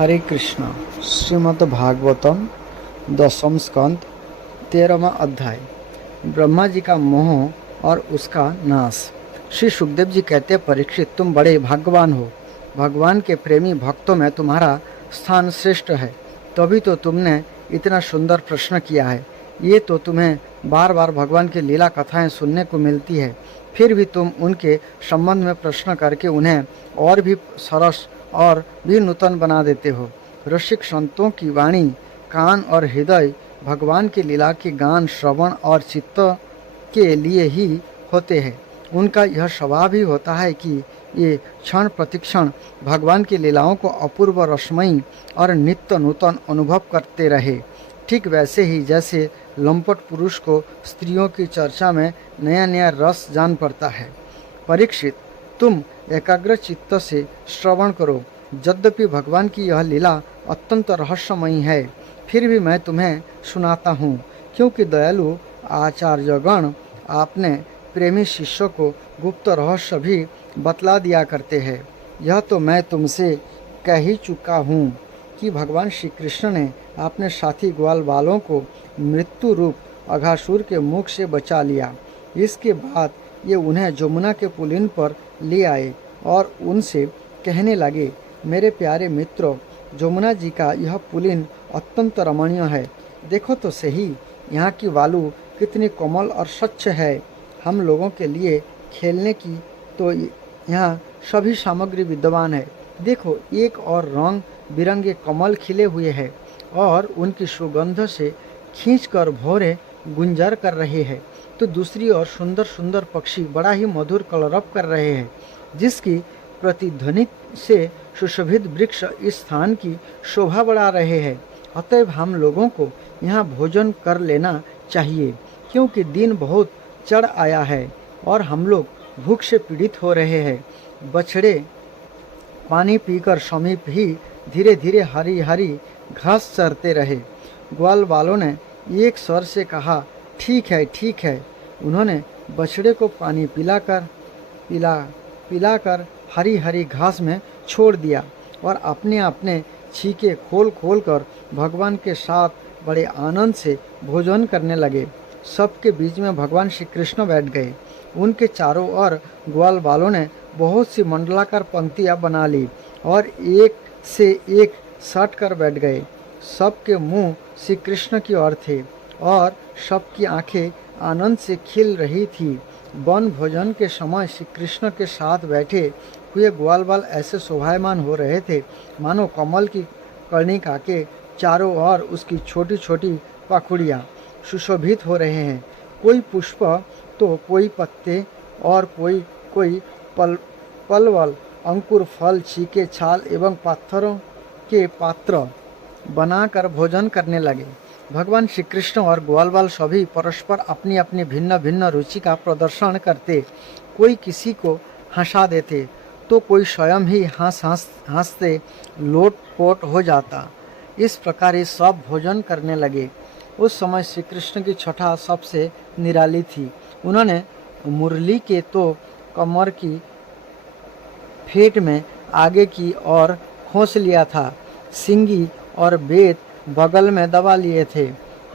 हरे कृष्णा। श्रीमद् भागवतम 10वां स्कंद 13वां अध्याय। ब्रह्मा जी का मोह और उसका नाश। श्री सुखदेव जी कहते हैं, परीक्षित तुम बड़े भाग्यवान हो। भगवान के प्रेमी भक्तों में तुम्हारा स्थान श्रेष्ठ है, तभी तो तुमने इतना सुंदर प्रश्न किया है। ये तो तुम्हें बार बार भगवान की लीला कथाएं सुनने को मिलती है, फिर भी तुम उनके संबंध में प्रश्न करके उन्हें और भी सरस और भी नूतन बना देते हो। ऋषिक संतों की वाणी, कान और हृदय भगवान की लीला के गान, श्रवण और चित्त के लिए ही होते हैं। उनका यह स्वभाव ही होता है कि ये क्षण प्रतिक्षण भगवान की लीलाओं को अपूर्व रसमयी और नित्य नूतन अनुभव करते रहे। ठीक वैसे ही जैसे लंपट पुरुष को स्त्रियों की चर्चा में नया नया रस जान पड़ता है। परीक्षित, तुम एकाग्र चित्त से श्रवण करो। यद्यपि भगवान की यह लीला अत्यंत रहस्यमयी है, फिर भी मैं तुम्हें सुनाता हूँ, क्योंकि दयालु आचार्यगण आपने प्रेमी शिष्यों को गुप्त रहस्य भी बतला दिया करते हैं। यह तो मैं तुमसे कह ही चुका हूँ कि भगवान श्री कृष्ण ने अपने साथी ग्वाल बालों को मृत्यु रूप अघासुर के मुख से बचा लिया। इसके बाद ये उन्हें जमुना के पुलिन पर ले आए और उनसे कहने लगे, मेरे प्यारे मित्रों, जमुना जी का यह पुलिन अत्यंत रमणीय है। देखो तो सही, यहाँ की वालू कितनी कोमल और स्वच्छ है। हम लोगों के लिए खेलने की तो यहाँ सभी सामग्री विद्यमान है। देखो, एक और रंग बिरंगे कमल खिले हुए हैं और उनकी सुगंध से खींचकर भौरे गुंजर कर रहे हैं, तो दूसरी ओर सुंदर सुंदर पक्षी बड़ा ही मधुर कलरव कर रहे हैं, जिसकी प्रतिध्वनि से सुशोभित वृक्ष इस स्थान की शोभा बढ़ा रहे हैं। अतएव हम लोगों को यहाँ भोजन कर लेना चाहिए, क्योंकि दिन बहुत चढ़ आया है और हम लोग भूख से पीड़ित हो रहे हैं। बछड़े पानी पीकर समीप ही धीरे धीरे हरी हरी घास चरते रहे। ग्वाल वालों ने एक स्वर से कहा, ठीक है ठीक है। उन्होंने बछड़े को पानी पिलाकर हरी हरी घास में छोड़ दिया और अपने अपने छीके खोल खोल कर भगवान के साथ बड़े आनंद से भोजन करने लगे। सबके बीच में भगवान श्री कृष्ण बैठ गए। उनके चारों ओर ग्वाल बालों ने बहुत सी मंडलाकार पंक्तियां बना ली और एक से एक सट कर बैठ गए। सबके मुंह श्री कृष्ण की ओर थे और सबकी आंखें आनंद से खिल रही थी। वन भोजन के समय श्री कृष्ण के साथ बैठे हुए ग्वाल बाल ऐसे शोभायमान हो रहे थे, मानो कमल की कर्णिका के चारों ओर उसकी छोटी छोटी पाखुड़ियाँ सुशोभित हो रहे हैं। कोई पुष्प तो कोई पत्ते और कोई पलवल, अंकुर, फल, छीके, छाल एवं पत्थरों के पात्र बनाकर भोजन करने लगे। भगवान श्री कृष्ण और ग्वालबाल सभी परस्पर अपनी अपनी भिन्न भिन्न रुचि का प्रदर्शन करते। कोई किसी को हंसा देते तो कोई स्वयं ही हंसते लोटपोट हो जाता। इस प्रकार ये सब भोजन करने लगे। उस समय श्री कृष्ण की छठा सबसे निराली थी। उन्होंने मुरली के तो कमर की फेट में आगे की ओर खोस लिया था। सिंगी और बेत बगल में दबा लिए थे।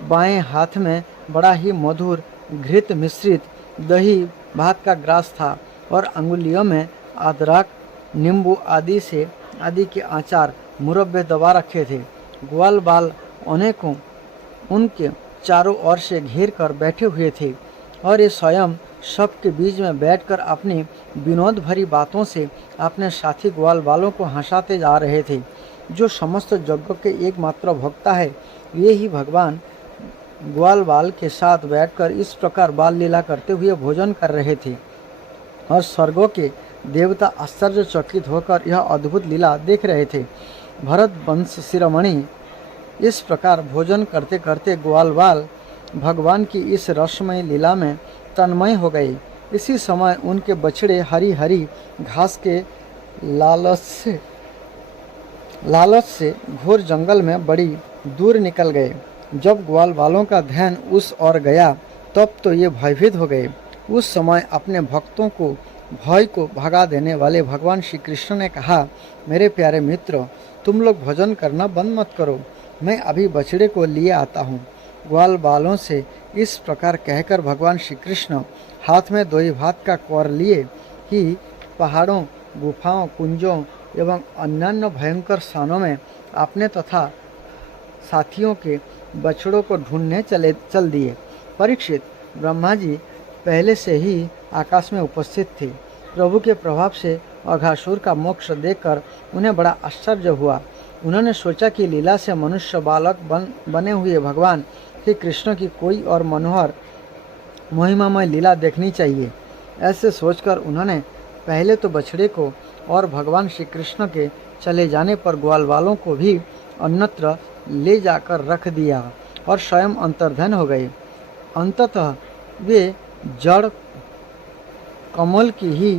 बाएं हाथ में बड़ा ही मधुर घृत मिश्रित दही भात का ग्रास था और अंगुलियों में अदरक, नींबू आदि के आचार मुरब्बे दबा रखे थे। ग्वाल बाल अनेकों उनके चारों ओर से घेर कर बैठे हुए थे और ये स्वयं सबके बीच में बैठकर अपनी विनोद भरी बातों से अपने साथी ग्वाल बालों को हंसाते जा रहे थे। जो समस्त जगत के एकमात्र भोक्ता है, वे ही भगवान ग्वाल बाल के साथ बैठकर इस प्रकार बाल लीला करते हुए भोजन कर रहे थे और स्वर्गों के देवता आश्चर्यचकित होकर यह अद्भुत लीला देख रहे थे। भरत वंश शिरोमणि इस प्रकार भोजन करते करते ग्वाल बाल भगवान की इस रसमय लीला में तन्मय हो गए। इसी समय उनके बछड़े हरी हरी घास के लालच से घोर जंगल में बड़ी दूर निकल गए। जब ग्वाल वालों का ध्यान उस ओर गया, तब तो ये भयभीत हो गए। उस समय अपने भक्तों को भय को भगा देने वाले भगवान श्री कृष्ण ने कहा, मेरे प्यारे मित्र, तुम लोग भोजन करना बंद मत करो, मैं अभी बछड़े को लिए आता हूँ। ग्वाल बालों से इस प्रकार कहकर भगवान श्री कृष्ण हाथ में दोई भात का कौर लिए ही पहाड़ों, गुफाओं, कुंजों एवं अन्यान्य भयंकर स्थानों में अपने तथा साथियों के बछड़ों को ढूंढने चल दिए। परीक्षित, ब्रह्मा जी पहले से ही आकाश में उपस्थित थे। प्रभु के प्रभाव से अघासुर का मोक्ष देखकर उन्हें बड़ा आश्चर्य हुआ। उन्होंने सोचा कि लीला से मनुष्य बालक बने हुए भगवान श्री कृष्ण की कोई और मनोहर महिमामय लीला देखनी चाहिए। ऐसे सोचकर उन्होंने पहले तो बछड़े को और भगवान श्री कृष्ण के चले जाने पर ग्वाल वालों को भी अन्यत्र ले जाकर रख दिया और स्वयं अंतर्धान हो गए। अंततः वे जड़ कमल की ही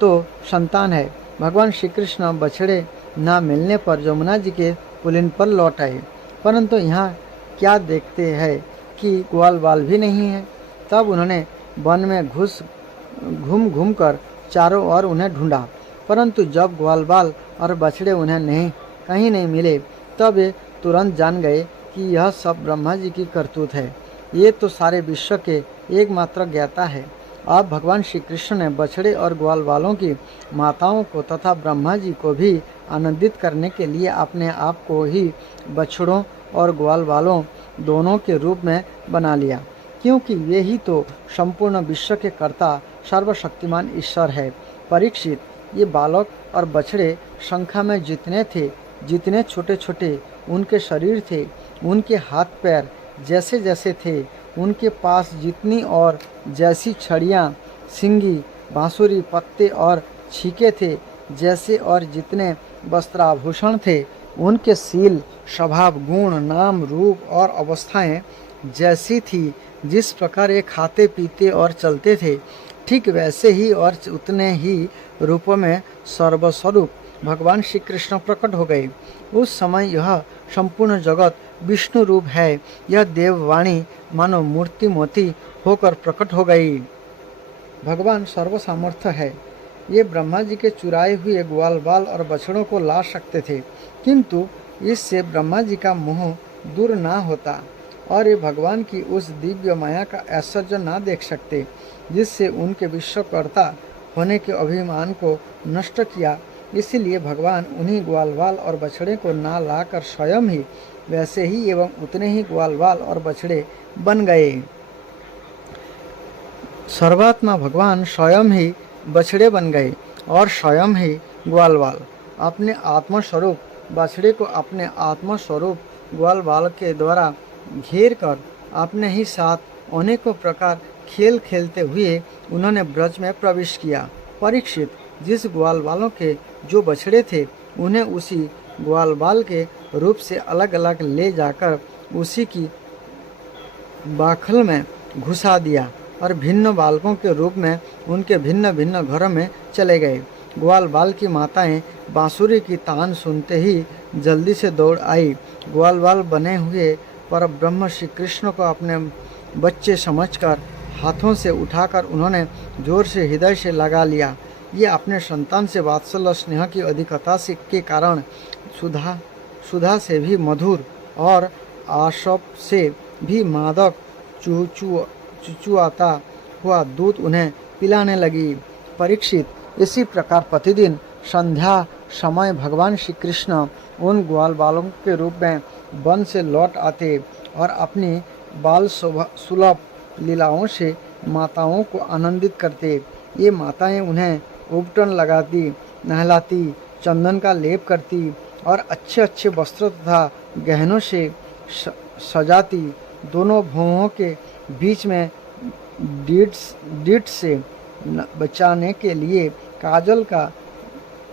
तो संतान है। भगवान श्री कृष्ण बछड़े न मिलने पर यमुना जी के पुलिन पर लौट आए, परंतु यहाँ क्या देखते हैं कि ग्वाल बाल भी नहीं है। तब उन्होंने वन में घूम कर चारों ओर उन्हें ढूंढा, परंतु जब ग्वाल बाल और बछड़े उन्हें कहीं नहीं मिले, तब वे तुरंत जान गए कि यह सब ब्रह्मा जी की करतूत है। ये तो सारे विश्व के एकमात्र ज्ञाता है। अब भगवान श्री कृष्ण ने बछड़े और ग्वाल वालों की माताओं को तथा ब्रह्मा जी को भी आनंदित करने के लिए अपने आप को ही बछड़ों और ग्वाल वालों दोनों के रूप में बना लिया, क्योंकि वे ही तो संपूर्ण विश्व के कर्ता सर्वशक्तिमान ईश्वर है। परीक्षित, ये बालक और बछड़े संख्या में जितने थे, जितने छोटे छोटे उनके शरीर थे, उनके हाथ पैर जैसे जैसे थे, उनके पास जितनी और जैसी छड़ियाँ, सिंगी, बांसुरी, पत्ते और छीके थे, जैसे और जितने वस्त्राभूषण थे, उनके सील, स्वभाव, गुण, नाम, रूप और अवस्थाएं जैसी थी, जिस प्रकार ये खाते पीते और चलते थे, ठीक वैसे ही और उतने ही रूपों में सर्वस्वरूप भगवान श्री कृष्ण प्रकट हो गए। उस समय यह संपूर्ण जगत विष्णु रूप है। यह देववाणी मानो मूर्ति मोती होकर प्रकट हो गई। भगवान सर्वसामर्थ्य है। ये ब्रह्मा जी के चुराए हुए ग्वाल बाल और बछड़ों को ला सकते थे, किंतु इससे ब्रह्मा जी का मोह दूर ना होता और ये भगवान की उस दिव्य माया का ऐश्वर्य ना देख सकते, जिससे उनके विश्वकर्ता होने के अभिमान को नष्ट किया। इसीलिए भगवान उन्हीं ग्वालवाल और बछड़े को ना लाकर स्वयं ही वैसे ही एवं उतने ही ग्वालवाल और बछड़े बन गए। सर्वात्मा भगवान स्वयं ही बछड़े बन गए और स्वयं ही ग्वालवाल। अपने आत्मस्वरूप बछड़े को अपने आत्मस्वरूप ग्वालवाल के द्वारा घेर कर अपने ही साथ अनेकों प्रकार खेल खेलते हुए उन्होंने ब्रज में प्रवेश किया। परीक्षित, जिस ग्वाल वालों के जो बछड़े थे, उन्हें उसी ग्वाल बाल के रूप से अलग अलग ले जाकर उसी की बाखल में घुसा दिया और भिन्न बालकों के रूप में उनके भिन्न भिन्न घरों में चले गए। ग्वाल बाल की माताएं बांसुरी की तान सुनते ही जल्दी से दौड़ आई। ग्वाल बाल बने हुए पर ब्रह्म श्री कृष्ण को अपने बच्चे समझकर हाथों से उठाकर उन्होंने जोर से हृदय से लगा लिया। ये अपने संतान से वात्सल्य स्नेह की अधिकता के कारण सुधा से भी मधुर और आशप से भी मादक चुचुआता हुआ दूध उन्हें पिलाने लगी। परीक्षित, इसी प्रकार प्रतिदिन संध्या समय भगवान श्री कृष्ण उन ग्वाल बालों के रूप में वन से लौट आते और अपनी बाल सुलभ लीलाओं से माताओं को आनंदित करते। ये माताएं उन्हें उपटन लगाती, नहलाती, चंदन का लेप करती और अच्छे अच्छे वस्त्र तथा गहनों से सजाती। दोनों भौहों के बीच में डीठ से बचाने के लिए काजल का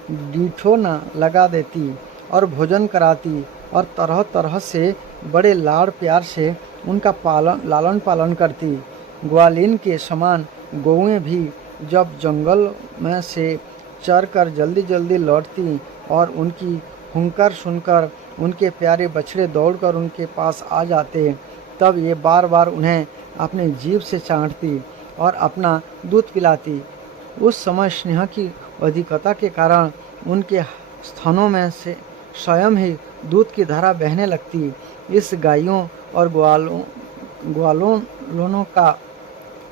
डीठोना लगा देती और भोजन कराती और तरह तरह से बड़े लाड़ प्यार से उनका लालन पालन करती। ग्वालिन के समान गौएं भी जब जंगल में से चरकर जल्दी जल्दी लौटती और उनकी हुंकार सुनकर उनके प्यारे बछड़े दौड़कर उनके पास आ जाते, तब ये बार बार उन्हें अपनी जीभ से चाटती और अपना दूध पिलाती। उस समय स्नेह की अधिकता के कारण उनके स्तनों में से स्वयं ही दूध की धारा बहने लगती। इस गायों और ग्वालों का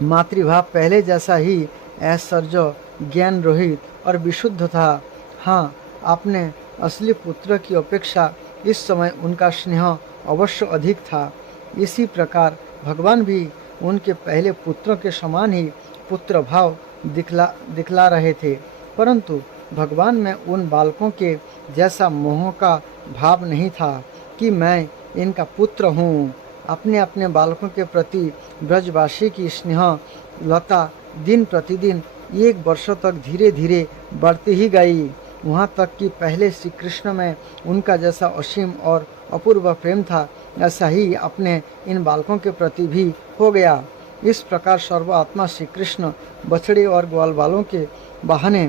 मातृभाव पहले जैसा ही ऐश्वर्य, ज्ञान रोहित और विशुद्ध था। हाँ, अपने असली पुत्र की अपेक्षा इस समय उनका स्नेह अवश्य अधिक था। इसी प्रकार भगवान भी उनके पहले पुत्रों के समान ही पुत्र भाव दिखला रहे थे, परंतु भगवान में उन बालकों के जैसा मोह का भाव नहीं था कि मैं इनका पुत्र हूँ। अपने अपने बालकों के प्रति ब्रजवासी की स्नेह लता दिन प्रतिदिन 1 वर्ष तक धीरे धीरे बढ़ती ही गई, वहाँ तक कि पहले श्री कृष्ण में उनका जैसा असीम और अपूर्व प्रेम था, ऐसा ही अपने इन बालकों के प्रति भी हो गया। इस प्रकार सर्वात्मा श्री कृष्ण बछड़े और ग्वाल बालों के बहाने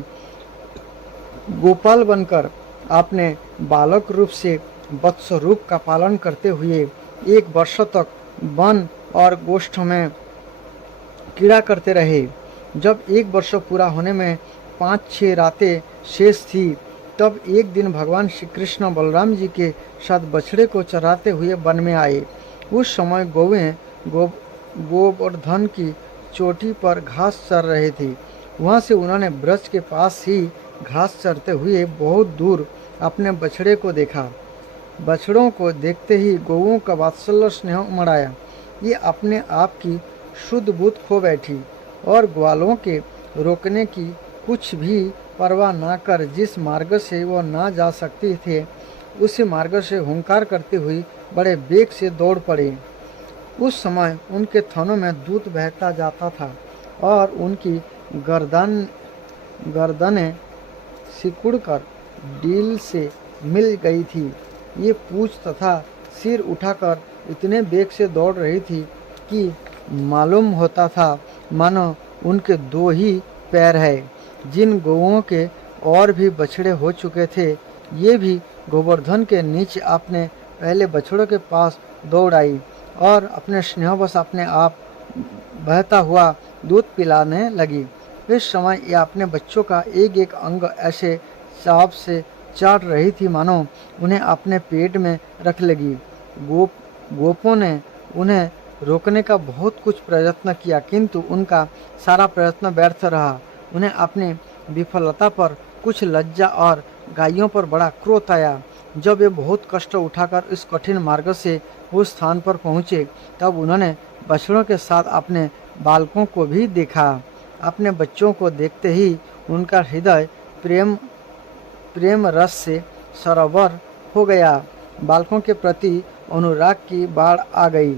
गोपाल बनकर अपने बालक रूप से वत्स रूप का पालन करते हुए 1 वर्ष तक वन और गोष्ठ में क्रीड़ा करते रहे। जब 1 वर्ष पूरा होने में 5-6 रातें शेष थी, तब एक दिन भगवान श्री कृष्ण बलराम जी के साथ बछड़े को चराते हुए वन में आए। उस समय गौवें गोवर्धन की चोटी पर घास चर रहे थे। वहाँ से उन्होंने ब्रज के पास ही घास चरते हुए बहुत दूर अपने बछड़े को देखा। बछड़ों को देखते ही गौओं का वात्सल्य स्नेह उमड़ आया। ये अपने आप की शुद्ध बुद्ध खो बैठी और ग्वालों के रोकने की कुछ भी परवाह न कर जिस मार्ग से वो ना जा सकती थे, उसी मार्ग से हुंकार करती हुई बड़े वेग से दौड़ पड़े। उस समय उनके थनों में दूध बहता जाता था और उनकी गर्दनें सिकुड़कर डील से मिल गई थी। ये पूंछ तथा सिर उठाकर इतने वेग से दौड़ रही थी कि मालूम होता था मानो उनके 2 ही पैर है। जिन गौओं के और भी बछड़े हो चुके थे, ये भी गोवर्धन के नीचे अपने पहले बछड़ों के पास दौड़ आई और अपने स्नेहवश अपने आप बहता हुआ दूध पिलाने लगी। इस समय ये अपने बच्चों का एक एक अंग ऐसे चाव से चाट रही थी मानो उन्हें अपने पेट में रख लेगी। गोपों ने उन्हें रोकने का बहुत कुछ प्रयत्न किया, किंतु उनका सारा प्रयत्न व्यर्थ रहा। उन्हें अपनी विफलता पर कुछ लज्जा और गायों पर बड़ा क्रोध आया। जब वे बहुत कष्ट उठाकर इस कठिन मार्ग से उस स्थान पर पहुँचे, तब उन्होंने बछड़ों के साथ अपने बालकों को भी देखा। अपने बच्चों को देखते ही उनका हृदय प्रेम रस से सरोवर हो गया। बालकों के प्रति अनुराग की बाढ़ आ गई।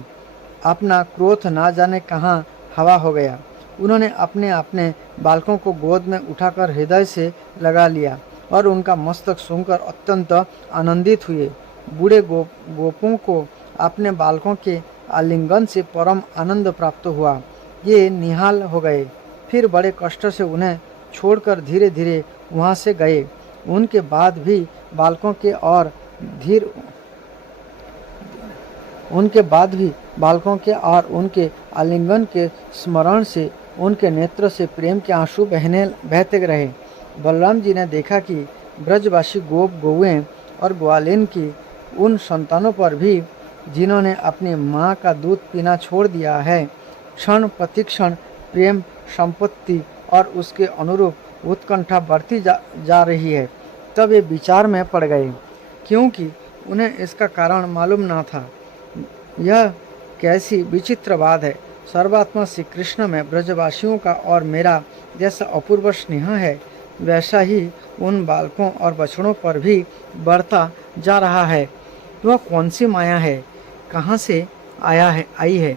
अपना क्रोध ना जाने कहाँ हवा हो गया। उन्होंने अपने अपने बालकों को गोद में उठाकर हृदय से लगा लिया और उनका मस्तक सूंघकर अत्यंत आनंदित हुए। बूढ़े गोपों को अपने बालकों के आलिंगन से परम आनंद प्राप्त हुआ। ये निहाल हो गए, फिर बड़े कष्ट से उन्हें छोड़कर धीरे धीरे वहाँ से गए। उनके बाद भी बालकों के और उनके आलिंगन के स्मरण से उनके नेत्र से प्रेम के आंसू बहते रहे। बलराम जी ने देखा कि ब्रजवासी गौएं और ग्वालिन की उन संतानों पर भी जिन्होंने अपनी माँ का दूध पीना छोड़ दिया है, क्षण प्रतिक्षण प्रेम संपत्ति और उसके अनुरूप उत्कंठा बढ़ती जा रही है। तब ये विचार में पड़ गए, क्योंकि उन्हें इसका कारण मालूम न था। यह कैसी विचित्र बात है। सर्वात्मा श्री कृष्ण में ब्रजवासियों का और मेरा जैसा अपूर्व स्नेह है, वैसा ही उन बालकों और बछड़ों पर भी बढ़ता जा रहा है। वह कौन सी माया है, कहाँ से आई है?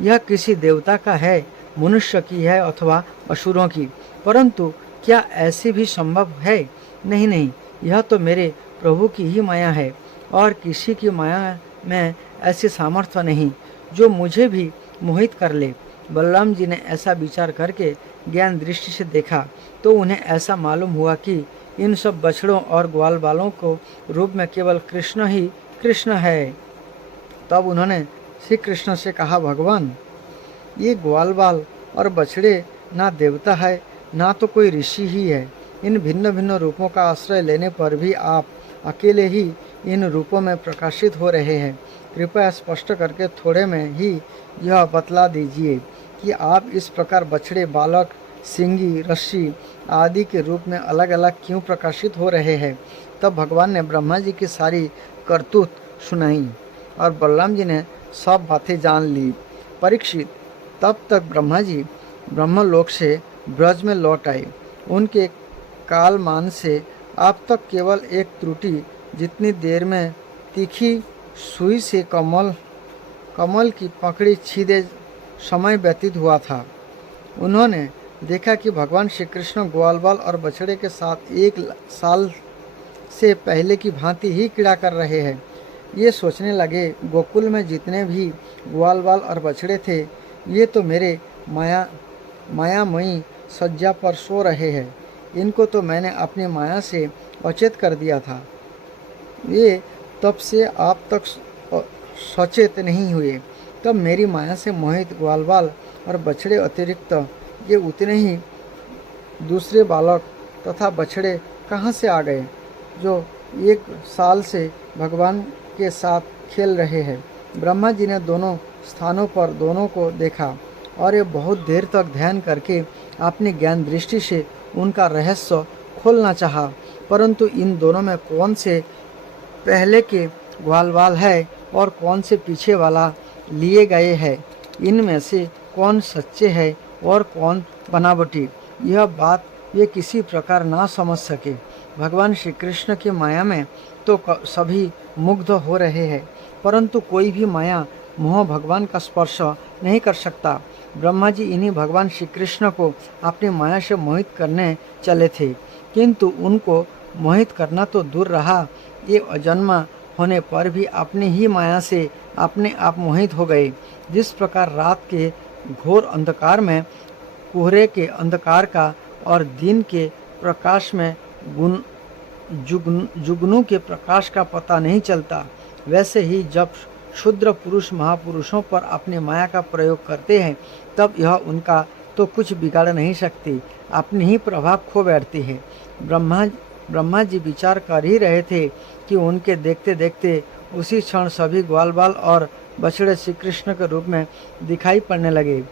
यह किसी देवता का है, मनुष्य की है अथवा असुरों की? परंतु क्या ऐसी भी संभव है? नहीं, यह तो मेरे प्रभु की ही माया है और किसी की माया में ऐसी सामर्थ्य नहीं जो मुझे भी मोहित कर ले। बलराम जी ने ऐसा विचार करके ज्ञान दृष्टि से देखा तो उन्हें ऐसा मालूम हुआ कि इन सब बछड़ों और ग्वाल बालों को रूप में केवल कृष्ण ही कृष्ण है। तब उन्होंने श्री कृष्ण से कहा, भगवान, ये ग्वाल बाल और बछड़े ना देवता है ना तो कोई ऋषि ही है। इन भिन्न भिन्न रूपों का आश्रय लेने पर भी आप अकेले ही इन रूपों में प्रकाशित हो रहे हैं। कृपया स्पष्ट करके थोड़े में ही यह बतला दीजिए कि आप इस प्रकार बछड़े, बालक, सिंगी, रस्सी आदि के रूप में अलग अलग क्यों प्रकाशित हो रहे हैं। तब भगवान ने ब्रह्मा जी की सारी करतूत सुनाई और बलराम जी ने सब बातें जान ली। परीक्षित, तब तक ब्रह्मा जी ब्रह्मलोक से ब्रज में लौट आए। उनके कालमान से अब तक केवल एक त्रुटि जितनी देर में तीखी सुई से कमल की पकड़ी छीदे समय व्यतीत हुआ था। उन्होंने देखा कि भगवान श्री कृष्ण ग्वाल बाल और बछड़े के साथ 1 साल से पहले की भांति ही क्रीड़ा कर रहे हैं। ये सोचने लगे, गोकुल में जितने भी ग्वाल बाल और बछड़े थे, ये तो मेरे मायामयी सज्जा पर सो रहे हैं। इनको तो मैंने अपनी माया से अचेत कर दिया था। ये तब से आप तक सचेत नहीं हुए। तब मेरी माया से मोहित ग्वाल बाल और बछड़े अतिरिक्त ये उतने ही दूसरे बालक तथा बछड़े कहाँ से आ गए जो 1 साल से भगवान के साथ खेल रहे हैं। ब्रह्मा जी ने दोनों स्थानों पर दोनों को देखा और ये बहुत देर तक ध्यान करके अपनी ज्ञान दृष्टि से उनका रहस्य खोलना चाहा, परंतु इन दोनों में कौन से पहले के ग्वाल बाल है और कौन से पीछे वाला लिए गए हैं, इनमें से कौन सच्चे है और कौन बनावटी, यह बात ये किसी प्रकार ना समझ सके। भगवान श्री कृष्ण की माया में तो सभी मुग्ध हो रहे हैं, परंतु कोई भी माया मोह भगवान का स्पर्श नहीं कर सकता। ब्रह्मा जी इन्हीं भगवान श्री कृष्ण को अपनी माया से मोहित करने चले थे, किंतु उनको मोहित करना तो दूर रहा, ये अजन्मा होने पर भी अपनी ही माया से अपने आप मोहित हो गए। जिस प्रकार रात के घोर अंधकार में कोहरे के अंधकार का और दिन के प्रकाश में जुगनू के प्रकाश का पता नहीं चलता, वैसे ही जब क्षुद्र पुरुष महापुरुषों पर अपनी माया का प्रयोग करते हैं, तब यह उनका तो कुछ बिगाड़ नहीं सकती, अपनी ही प्रभाव खो बैठती है। ब्रह्मा जी विचार कर ही रहे थे कि उनके देखते देखते उसी क्षण सभी ग्वाल बाल और बछड़े श्री कृष्ण के रूप में दिखाई पड़ने लगे।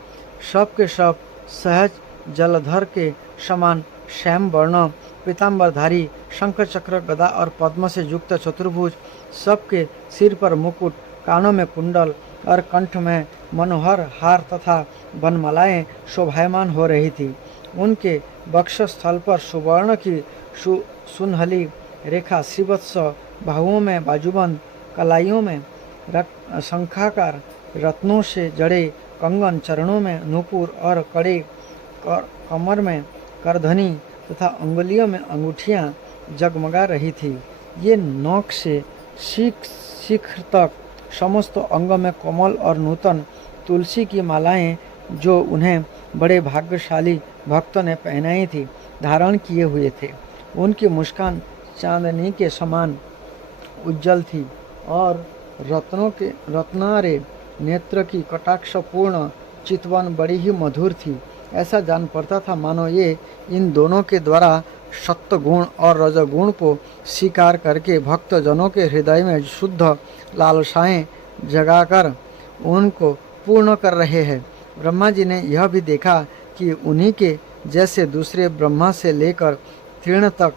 सब के सब सहज जलधर के समान श्याम वर्ण, पीताम्बरधारी, शंख चक्र गदा और पद्म से युक्त चतुर्भुज, सबके सिर पर मुकुट, कानों में कुंडल और कंठ में मनोहर हार तथा वनमालाएं शोभायमान हो रही थी। उनके वक्षस्थल पर सुवर्ण की सुनहली रेखा, श्रीवत्स बाहुओं में बाजूबंद, कलाइयों में शंखाकार रत्नों से जड़े कंगन, चरणों में नूपुर और कड़े, कमर में करधनी तथा अंगुलियों में अंगूठियां जगमगा रही थी। ये नोक से शिखर तक समस्त अंग में कोमल और नूतन तुलसी की मालाएं, जो उन्हें बड़े भाग्यशाली भक्तों ने पहनाई थी, धारण किए हुए थे। उनकी मुस्कान चांदनी के समान उज्जवल थी और रत्नारे नेत्र की कटाक्षपूर्ण चितवन बड़ी ही मधुर थी। ऐसा जान पड़ता था मानो ये इन दोनों के द्वारा सत्व गुण और रजगुण को स्वीकार करके भक्तजनों के हृदय में शुद्ध लालसाएं जगाकर उनको पूर्ण कर रहे हैं। ब्रह्मा जी ने यह भी देखा कि उन्हीं के जैसे दूसरे ब्रह्मा से लेकर तृण तक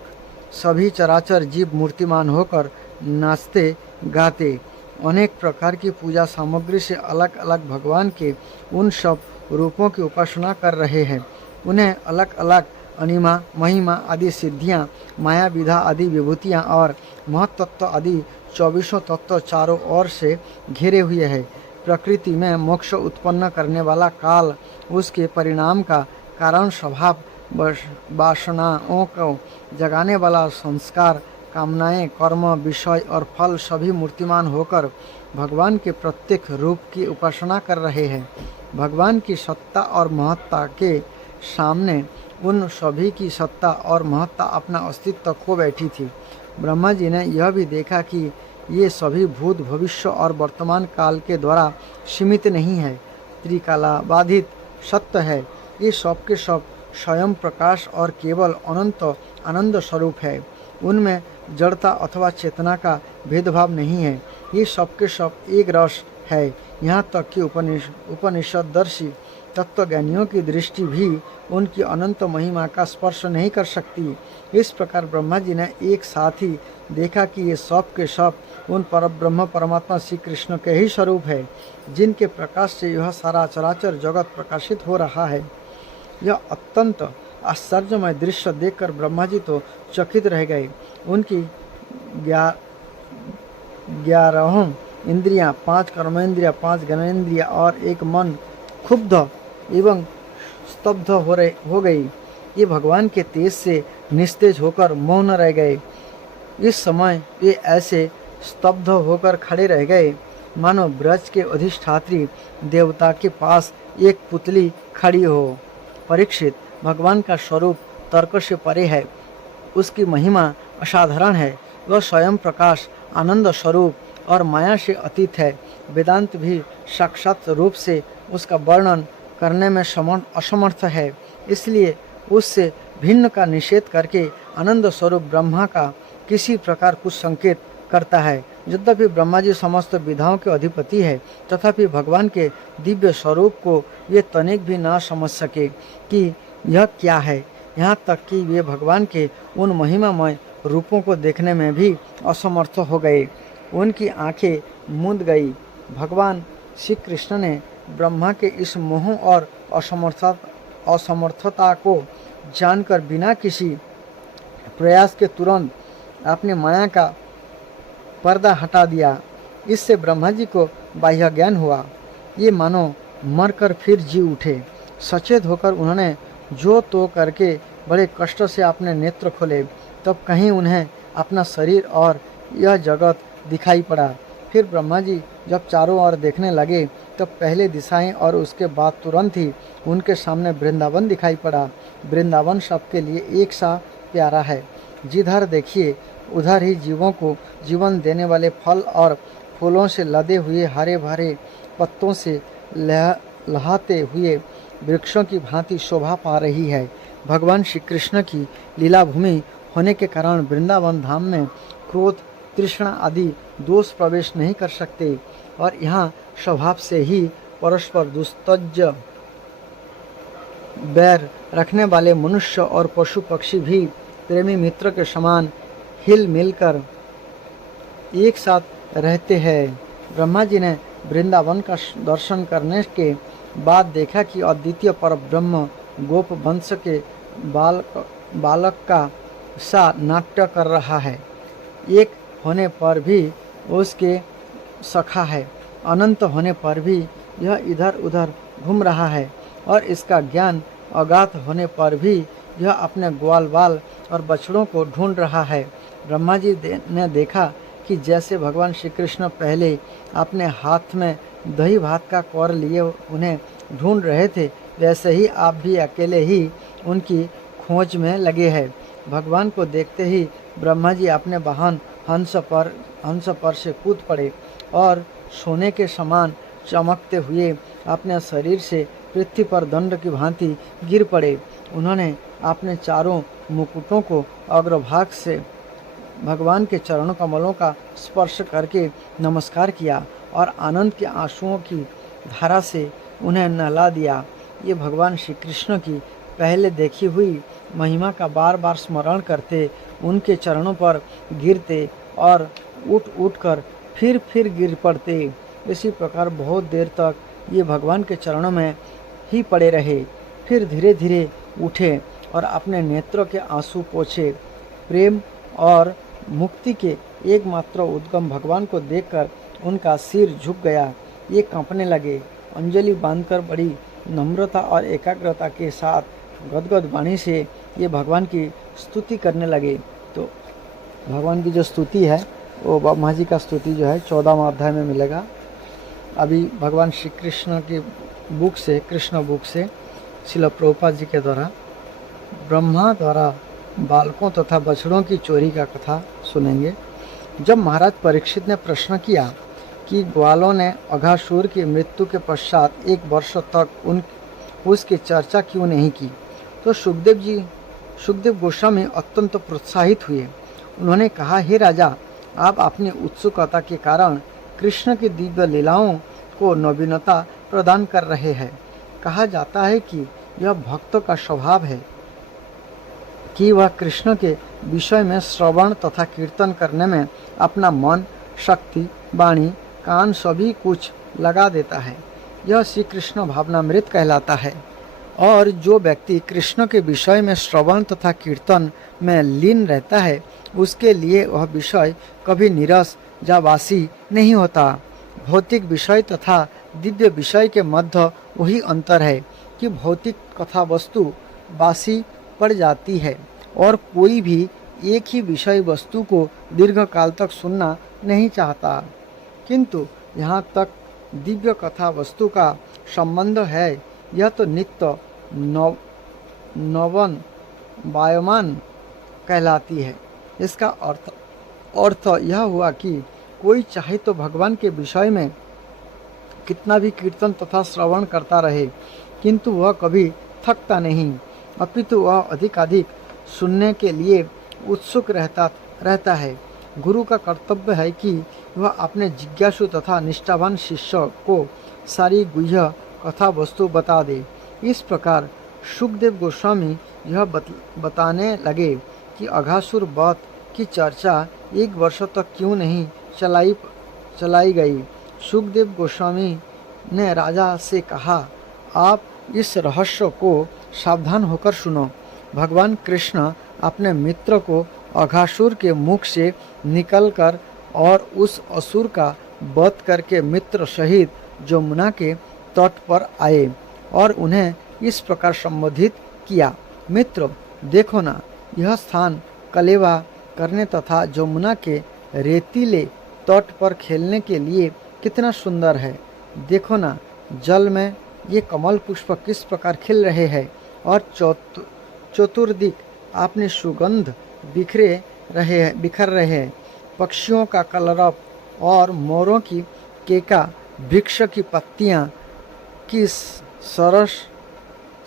सभी चराचर जीव मूर्तिमान होकर नाचते गाते अनेक प्रकार की पूजा सामग्री से अलग अलग भगवान के उन सब रूपों की उपासना कर रहे हैं। उन्हें अलग अलग अनिमा, महिमा आदि सिद्धियां, माया विधा आदि विभूतियां और महत्तत्व आदि 24 तत्व चारों ओर से घिरे हुए हैं। प्रकृति में मोक्ष उत्पन्न करने वाला काल, उसके परिणाम का कारण स्वभाव, वासनाओं को जगाने वाला संस्कार, कामनाएं, कर्म, विषय और फल सभी मूर्तिमान होकर भगवान के प्रत्येक रूप की उपासना कर रहे हैं। भगवान की सत्ता और महत्ता के सामने उन सभी की सत्ता और महत्ता अपना अस्तित्व खो बैठी थी। ब्रह्मा जी ने यह भी देखा कि ये सभी भूत, भविष्य और वर्तमान काल के द्वारा सीमित नहीं है, त्रिकाला बाधित सत्य है। ये सब के सब स्वयं प्रकाश और केवल अनंत आनंद स्वरूप है। उनमें जड़ता अथवा चेतना का भेदभाव नहीं है। ये सब के सब एक रस है। यहाँ तक कि उपनिषदर्शी तत्वज्ञानियों की दृष्टि भी उनकी अनंत महिमा का स्पर्श नहीं कर सकती। इस प्रकार ब्रह्मा जी ने एक साथ ही देखा कि ये सब के सब उन परब्रह्म परमात्मा श्री कृष्ण के ही स्वरूप है, जिनके प्रकाश से यह सारा चराचर जगत प्रकाशित हो रहा है। यह अत्यंत आश्चर्यमय दृश्य देखकर ब्रह्मा जी तो चकित रह गए। उनकी 11 इंद्रियां, 5 कर्मेंद्रियां, 5 ज्ञानेंद्रियां और एक मन क्षुब्ध एवं स्तब्ध हो गई। ये भगवान के तेज से निस्तेज होकर मौन रह गए। इस समय ये ऐसे स्तब्ध होकर खड़े रह गए मानो ब्रज के अधिष्ठात्री देवता के पास एक पुतली खड़ी हो। परीक्षित, भगवान का स्वरूप तर्क से परे है। उसकी महिमा असाधारण है। वह स्वयं प्रकाश, आनंद स्वरूप और माया से अतीत है। वेदांत भी साक्षात रूप से उसका वर्णन करने में असमर्थ है। इसलिए उससे भिन्न का निषेध करके आनंद स्वरूप ब्रह्मा का किसी प्रकार कुछ संकेत करता है। यद्यपि ब्रह्मा जी समस्त विधाओं के अधिपति है, तथापि भगवान के दिव्य स्वरूप को ये तनिक भी ना समझ सके कि यह क्या है। यहाँ तक कि वे भगवान के उन महिमामय रूपों को देखने में भी असमर्थ हो गए। उनकी आंखें मूंद गई। भगवान श्री कृष्ण ने ब्रह्मा के इस मोह और असमर्थता को जानकर बिना किसी प्रयास के तुरंत अपने माया का पर्दा हटा दिया। इससे ब्रह्मा जी को बाह्य ज्ञान हुआ। ये मानो मरकर फिर जी उठे। सचेत होकर उन्होंने जो तो करके बड़े कष्ट से अपने नेत्र खोले। तब कहीं उन्हें अपना शरीर और यह जगत दिखाई पड़ा। फिर ब्रह्मा जी जब चारों ओर देखने लगे तब पहले दिशाएं और उसके बाद तुरंत ही उनके सामने वृंदावन दिखाई पड़ा। वृंदावन सबके लिए एक सा प्यारा है। जिधर देखिए उधर ही जीवों को जीवन देने वाले फल और फूलों से लदे हुए हरे भरे पत्तों से लहाते हुए वृक्षों की भांति शोभा पा रही है। भगवान श्री कृष्ण की लीला भूमि होने के कारण वृंदावन धाम में क्रोध, तृष्णा आदि दोष प्रवेश नहीं कर सकते और यहाँ स्वभाव से ही परस्पर दुस्तज्य बैर रखने वाले मनुष्य और पशु पक्षी भी प्रेमी मित्र के समान हिल मिलकर एक साथ रहते हैं। ब्रह्मा जी ने वृंदावन का दर्शन करने के बाद देखा कि अद्वितीय परब्रह्म गोप वंश के बालक का सा नाट्य कर रहा है। एक होने पर भी उसके सखा है, अनंत होने पर भी यह इधर उधर घूम रहा है और इसका ज्ञान अगाध होने पर भी यह अपने ग्वाल बाल और बछड़ों को ढूंढ रहा है। ब्रह्मा जी ने देखा कि जैसे भगवान श्री कृष्ण पहले अपने हाथ में दही भात का कौर लिए उन्हें ढूंढ रहे थे, वैसे ही आप भी अकेले ही उनकी खोज में लगे हैं। भगवान को देखते ही ब्रह्मा जी अपने वाहन हंस पर से कूद पड़े और सोने के समान चमकते हुए अपने शरीर से पृथ्वी पर दंड की भांति गिर पड़े। उन्होंने अपने चारों मुकुटों को अग्रभाग से भगवान के चरण कमलों का स्पर्श करके नमस्कार किया और आनंद के आंसुओं की धारा से उन्हें नहला दिया। ये भगवान श्री कृष्ण की पहले देखी हुई महिमा का बार बार स्मरण करते, उनके चरणों पर गिरते और उठ कर फिर गिर पड़ते। इसी प्रकार बहुत देर तक ये भगवान के चरणों में ही पड़े रहे। फिर धीरे धीरे उठे और अपने नेत्रों के आंसू पोंछे। प्रेम और मुक्ति के एकमात्र उद्गम भगवान को देखकर उनका सिर झुक गया। ये कांपने लगे। अंजलि बांधकर बड़ी नम्रता और एकाग्रता के साथ गदगद वाणी से ये भगवान की स्तुति करने लगे। तो भगवान की जो स्तुति है वो ब्रह्मा जी का स्तुति जो है 14वां अध्याय में मिलेगा। अभी भगवान श्री कृष्ण की बुक से, कृष्ण बुक से श्रील प्रभुपाद जी के द्वारा ब्रह्मा द्वारा बालकों तथा बछड़ों की चोरी का कथा सुनेंगे। जब महाराज परीक्षित ने प्रश्न किया कि ग्वालों ने अघासुर की मृत्यु के पश्चात 1 वर्ष तक उसकी चर्चा क्यों नहीं की, तो तो सुखदेव गोस्वामी अत्यंत प्रोत्साहित हुए। उन्होंने कहा, हे राजा, आप अपनी उत्सुकता के कारण कृष्ण की दिव्य लीलाओं को नवीनता प्रदान कर रहे हैं। कहा जाता है कि यह भक्तों का स्वभाव है कि वह कृष्ण के विषय में श्रवण तथा कीर्तन करने में अपना मन, शक्ति, वाणी, कान सभी कुछ लगा देता है। यह श्री कृष्ण भावनामृत कहलाता है। और जो व्यक्ति कृष्ण के विषय में श्रवण तथा कीर्तन में लीन रहता है, उसके लिए वह विषय कभी नीरस या वासी नहीं होता। भौतिक विषय तथा दिव्य विषय के मध्य वही अंतर है कि भौतिक कथा वस्तु वासी पड़ जाती है और कोई भी एक ही विषय वस्तु को दीर्घ काल तक सुनना नहीं चाहता। किंतु यहाँ तक दिव्य कथा वस्तु का संबंध है, यह तो नित्य नवन वायमान कहलाती है। इसका अर्थ यह हुआ कि कोई चाहे तो भगवान के विषय में कितना भी कीर्तन तथा श्रवण करता रहे, किंतु वह कभी थकता नहीं, अपितु वह अधिक सुनने के लिए उत्सुक रहता है। गुरु का कर्तव्य है कि वह अपने जिज्ञासु तथा निष्ठावान शिष्य को सारी गुह्य कथा वस्तु बता दे। इस प्रकार सुखदेव गोस्वामी यह बताने लगे कि अघासुर वध की चर्चा 1 वर्ष तक क्यों नहीं चलाई गई। सुखदेव गोस्वामी ने राजा से कहा, आप इस रहस्य को सावधान होकर सुनो। भगवान कृष्ण अपने मित्र को अघासुर के मुख से निकलकर और उस असुर का वध करके मित्र सहित जमुना के तट पर आए और उन्हें इस प्रकार संबोधित किया, मित्र देखो ना, यह स्थान कलेवा करने तथा जमुना के रेतीले तट पर खेलने के लिए कितना सुंदर है। देखो ना, जल में ये कमल पुष्प किस प्रकार खिल रहे हैं और चतुर्दिक अपनी सुगंध बिखर रहे हैं। पक्षियों का कलरव और मोरों की केका वृक्ष की पत्तियां की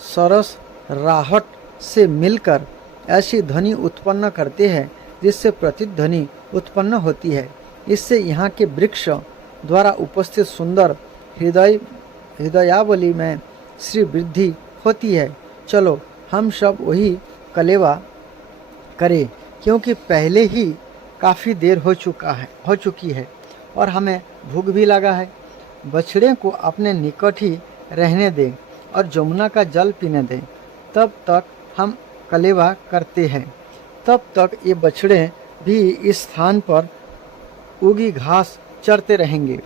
सरस राहट से मिलकर ऐसी ध्वनि उत्पन्न करते हैं जिससे प्रतिध्वनि उत्पन्न होती है। इससे यहाँ के वृक्ष द्वारा उपस्थित सुंदर हृदयावली में श्री वृद्धि होती है। चलो हम सब वही कलेवा करें, क्योंकि पहले ही काफ़ी देर हो चुकी है और हमें भूख भी लगा है। बछड़े को अपने निकट ही रहने दें और जमुना का जल पीने दें, तब तक हम कलेवा करते हैं। तब तक ये बछड़े भी इस स्थान पर उगी घास चरते रहेंगे।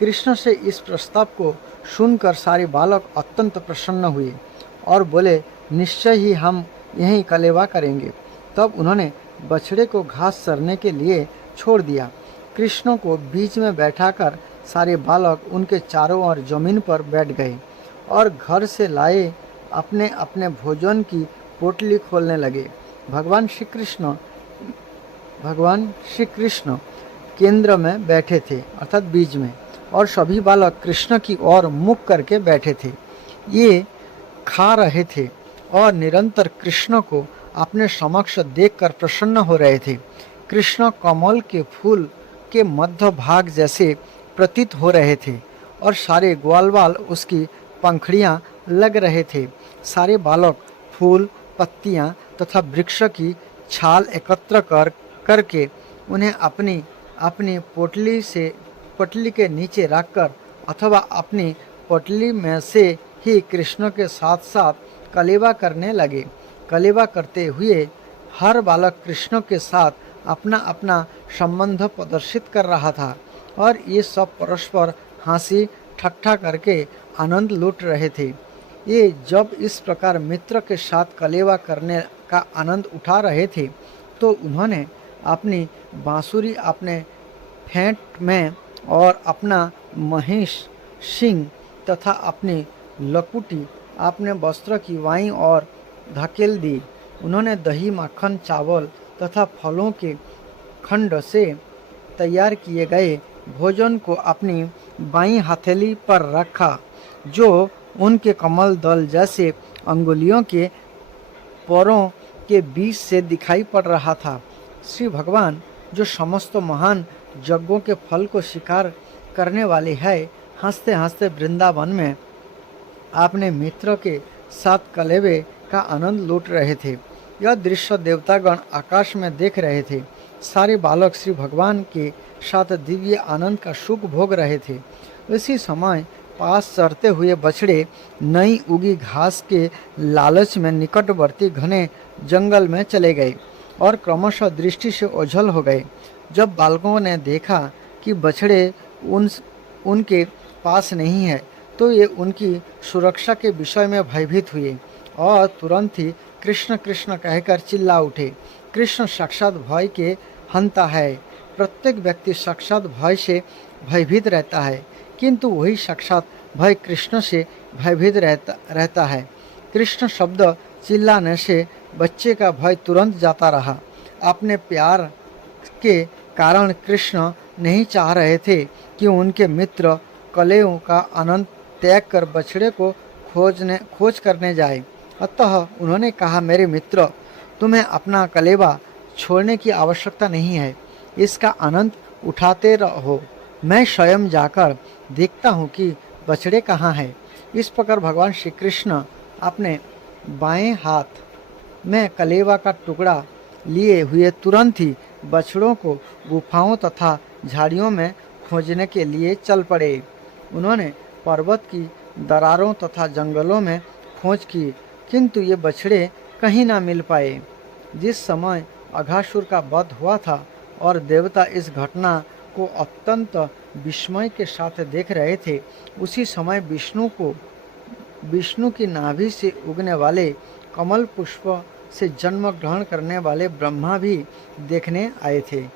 कृष्ण से इस प्रस्ताव को सुनकर सारे बालक अत्यंत प्रसन्न हुए और बोले, निश्चय ही हम यहीं कलेवा करेंगे। तब उन्होंने बछड़े को घास चरने के लिए छोड़ दिया। कृष्ण को बीच में बैठाकर सारे बालक उनके चारों ओर जमीन पर बैठ गए और घर से लाए अपने अपने भोजन की पोटली खोलने लगे। भगवान श्री कृष्ण केंद्र में बैठे थे, अर्थात बीच में, और सभी बालक कृष्ण की ओर मुख करके बैठे थे। ये खा रहे थे और निरंतर कृष्ण को अपने समक्ष देखकर प्रसन्न हो रहे थे। कृष्ण कमल के फूल के मध्य भाग जैसे प्रतीत हो रहे थे और सारे ग्वालवाल उसकी पंखड़ियां लग रहे थे। सारे बालक फूल, पत्तियां तथा वृक्ष की छाल एकत्र करके उन्हें अपनी अपनी पोटली के नीचे रखकर अथवा अपनी पोटली में से ही कृष्ण के साथ साथ कलेवा करने लगे। कलेवा करते हुए हर बालक कृष्ण के साथ अपना अपना संबंध प्रदर्शित कर रहा था और ये सब परस्पर हंसी ठट्ठा करके आनंद लूट रहे थे। ये जब इस प्रकार मित्र के साथ कलेवा करने का आनंद उठा रहे थे तो उन्होंने अपनी बांसुरी अपने फेंट में और अपना महिष सिंह तथा अपनी लकुटी अपने वस्त्र की बाईं ओर धकेल दी। उन्होंने दही, माखन, चावल तथा फलों के खंड से तैयार किए गए भोजन को अपनी बाईं हथेली पर रखा, जो उनके कमल दल जैसे अंगुलियों के पैरों के बीच से दिखाई पड़ रहा था। श्री भगवान जो समस्त महान यज्ञों के फल को स्वीकार करने वाले है, हंसते हंसते वृंदावन में अपने मित्र के साथ कलेवे का आनंद लूट रहे थे। यह दृश्य देवतागण आकाश में देख रहे थे। सारे बालक श्री भगवान के साथ दिव्य आनंद का सुख भोग रहे थे। इसी समय पास चरते हुए बछड़े नई उगी घास के लालच में निकटवर्ती घने जंगल में चले गए और क्रमशः दृष्टि से ओझल हो गए। जब बालकों ने देखा कि बछड़े उनके पास नहीं है, तो ये उनकी सुरक्षा के विषय में भयभीत हुए और तुरंत ही कृष्ण कृष्ण कहकर चिल्ला उठे। कृष्ण साक्षात भय के हंता है। प्रत्येक व्यक्ति साक्षात भय से भयभीत रहता है, किंतु वही साक्षात भय कृष्ण से भयभीत रहता है। कृष्ण शब्द चिल्लाने से बच्चे का भय तुरंत जाता रहा। अपने प्यार के कारण कृष्ण नहीं चाह रहे थे कि उनके मित्र कलेवों का आनंद त्याग कर बछड़े को खोज करने जाए। अतः उन्होंने कहा, मेरे मित्र, तुम्हें अपना कलेवा छोड़ने की आवश्यकता नहीं है, इसका आनंद उठाते रहो। मैं स्वयं जाकर देखता हूँ कि बछड़े कहाँ हैं। इस प्रकार भगवान श्री कृष्ण अपने बाएं हाथ में कलेवा का टुकड़ा लिए हुए तुरंत ही बछड़ों को गुफाओं तथा झाड़ियों में खोजने के लिए चल पड़े। उन्होंने पर्वत की दरारों तथा जंगलों में खोज की, किंतु ये बछड़े कहीं ना मिल पाए। जिस समय अघासुर का वध हुआ था और देवता इस घटना को अत्यंत विस्मय के साथ देख रहे थे, उसी समय विष्णु की नाभि से उगने वाले कमल पुष्प से जन्म ग्रहण करने वाले ब्रह्मा भी देखने आए थे।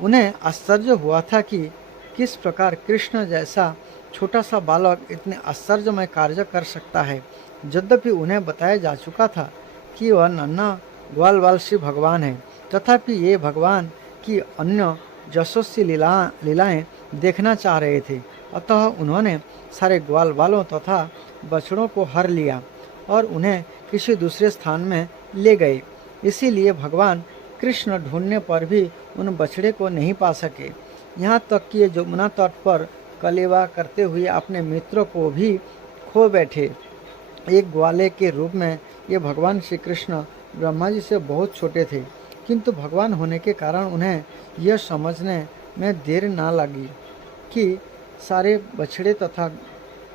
उन्हें आश्चर्य हुआ था कि किस प्रकार कृष्ण जैसा छोटा सा बालक इतने आश्चर्यमय कार्य कर सकता है। यद्यपि उन्हें बताया जा चुका था कि वह नन्हा ग्वाल बाल श्री भगवान है, तथापि ये भगवान की अन्य यशस्वी लीलाएं देखना चाह रहे थे। अतः उन्होंने सारे ग्वाल बालों तथा बछड़ों को हर लिया और उन्हें किसी दूसरे स्थान में ले गए। इसीलिए भगवान कृष्ण ढूंढने पर भी उन बछड़े को नहीं पा सके। यहाँ तक कि यमुना तट पर कलेवा करते हुए अपने मित्रों को भी खो बैठे। एक ग्वाले के रूप में ये भगवान श्री कृष्ण ब्रह्मा जी से बहुत छोटे थे, किंतु भगवान होने के कारण उन्हें यह समझने में देर ना लगी कि सारे बछड़े तथा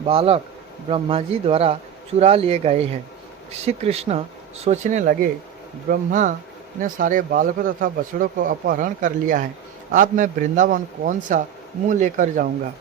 बालक ब्रह्मा जी द्वारा चुरा लिए गए हैं। श्री कृष्ण सोचने लगे, ब्रह्मा ने सारे बालकों तथा बछड़ों को अपहरण कर लिया है। अब मैं वृंदावन कौन सा मुंह लेकर जाऊंगा।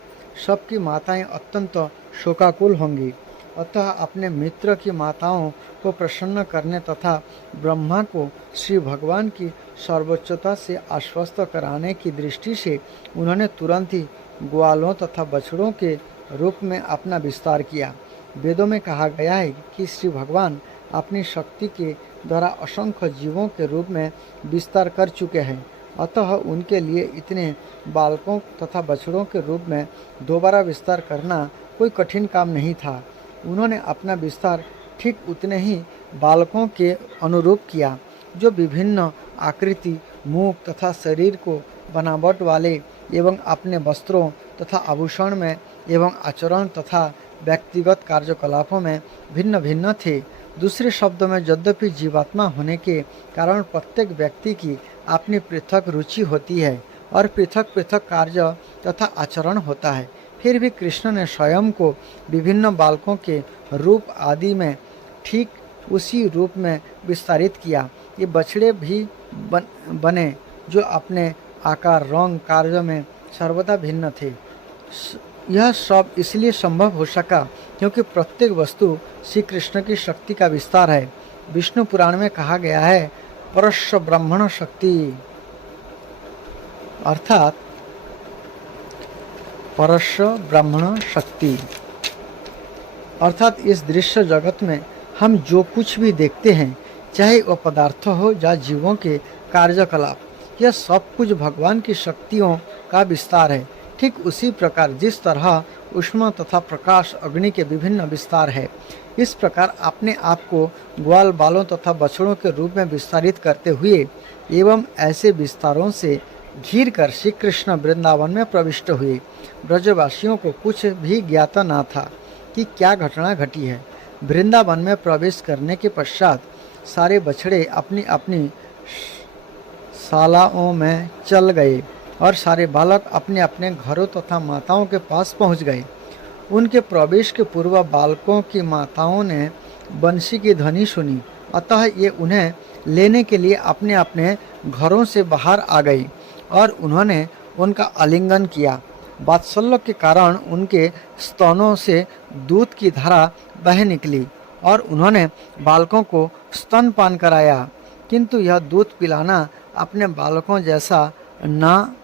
सबकी माताएं अत्यंत शोकाकुल होंगी। अतः अपने मित्र की माताओं को प्रसन्न करने तथा ब्रह्मा को श्री भगवान की सर्वोच्चता से आश्वस्त कराने की दृष्टि से उन्होंने तुरंत ही ग्वालों तथा बछड़ों के रूप में अपना विस्तार किया। वेदों में कहा गया है कि श्री भगवान अपनी शक्ति के द्वारा असंख्य जीवों के रूप में विस्तार कर चुके हैं। अतः उनके लिए इतने बालकों तथा बछड़ों के रूप में दोबारा विस्तार करना कोई कठिन काम नहीं था। उन्होंने अपना विस्तार ठीक उतने ही बालकों के अनुरूप किया, जो विभिन्न आकृति, मुख तथा शरीर को बनावट वाले एवं अपने वस्त्रों तथा आभूषण में एवं आचरण तथा व्यक्तिगत कार्यकलापों में भिन्न भिन्न थे। दूसरे शब्दों में, यद्यपि जीवात्मा होने के कारण प्रत्येक व्यक्ति की अपनी पृथक रुचि होती है और पृथक पृथक कार्य तथा आचरण होता है, फिर भी कृष्ण ने स्वयं को विभिन्न बालकों के रूप आदि में ठीक उसी रूप में विस्तारित किया। ये बछड़े भी बने जो अपने आकार, रंग, कार्य में सर्वदा भिन्न थे। यह सब इसलिए संभव हो सका क्योंकि प्रत्येक वस्तु श्री कृष्ण की शक्ति का विस्तार है। विष्णु पुराण में कहा गया है, परस्य ब्रह्मण शक्ति, अर्थात परस्य ब्रह्मण शक्ति, अर्थात इस दृश्य जगत में हम जो कुछ भी देखते हैं, चाहे वह पदार्थ हो या जीवों के कार्यकलाप, यह सब कुछ भगवान की शक्तियों का विस्तार है। ठीक उसी प्रकार जिस तरह उष्मा तथा प्रकाश अग्नि के विभिन्न विस्तार है। इस प्रकार अपने आप को ग्वाल बालों तथा बछड़ों के रूप में विस्तारित करते हुए एवं ऐसे विस्तारों से घिर कर श्री कृष्ण वृंदावन में प्रविष्ट हुए। ब्रजवासियों को कुछ भी ज्ञात न था कि क्या घटना घटी है। वृंदावन में प्रवेश करने के पश्चात सारे बछड़े अपनी अपनी शालाओं में चल गए और सारे बालक अपने अपने घरों तथा माताओं के पास पहुंच गए। उनके प्रवेश के पूर्व बालकों की माताओं ने बंसी की ध्वनि सुनी, अतः ये उन्हें लेने के लिए अपने अपने घरों से बाहर आ गई और उन्होंने उनका आलिंगन किया। वात्सल्य के कारण उनके स्तनों से दूध की धारा बह निकली और उन्होंने बालकों को स्तनपान कराया, किंतु यह दूध पिलाना अपने बालकों जैसा न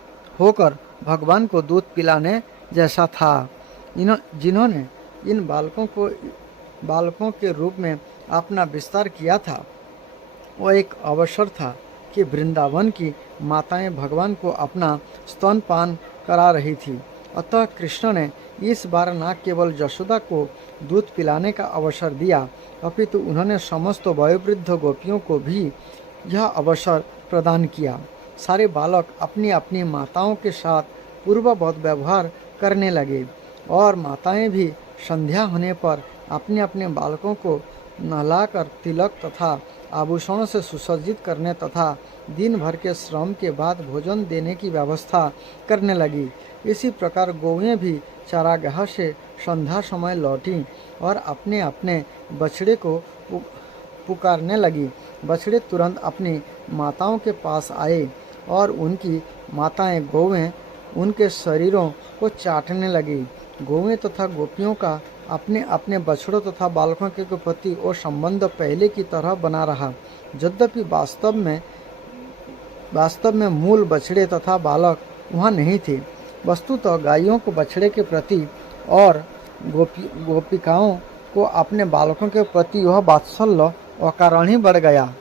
होकर भगवान को दूध पिलाने जैसा था। जिन्होंने इन बालकों के रूप में अपना विस्तार किया था, वो एक अवसर था कि वृंदावन की माताएं भगवान को अपना स्तनपान करा रही थी। अतः कृष्ण ने इस बार न केवल यशोदा को दूध पिलाने का अवसर दिया, अपितु उन्होंने समस्त वयोवृद्ध गोपियों को भी यह अवसर प्रदान किया। सारे बालक अपनी अपनी माताओं के साथ पूर्ववत व्यवहार करने लगे और माताएं भी संध्या होने पर अपने अपने बालकों को नहलाकर तिलक तथा आभूषणों से सुसज्जित करने तथा दिन भर के श्रम के बाद भोजन देने की व्यवस्था करने लगी। इसी प्रकार गौएं भी चारागाह से संध्या समय लौटी और अपने अपने बछड़े को पुकारने लगी। बछड़े तुरंत अपनी माताओं के पास आए और उनकी माताएं गौएं उनके शरीरों को चाटने लगी। गौएं तथा गोपियों का अपने अपने बछड़ों तथा बालकों के प्रति वो संबंध पहले की तरह बना रहा। यद्यपि वास्तव में मूल बछड़े तथा बालक वहाँ नहीं थे। वस्तुतः गायों को बछड़े के प्रति और गोपिकाओं को अपने बालकों के प्रति वह वात्सल्य अकारण ही बढ़ गया।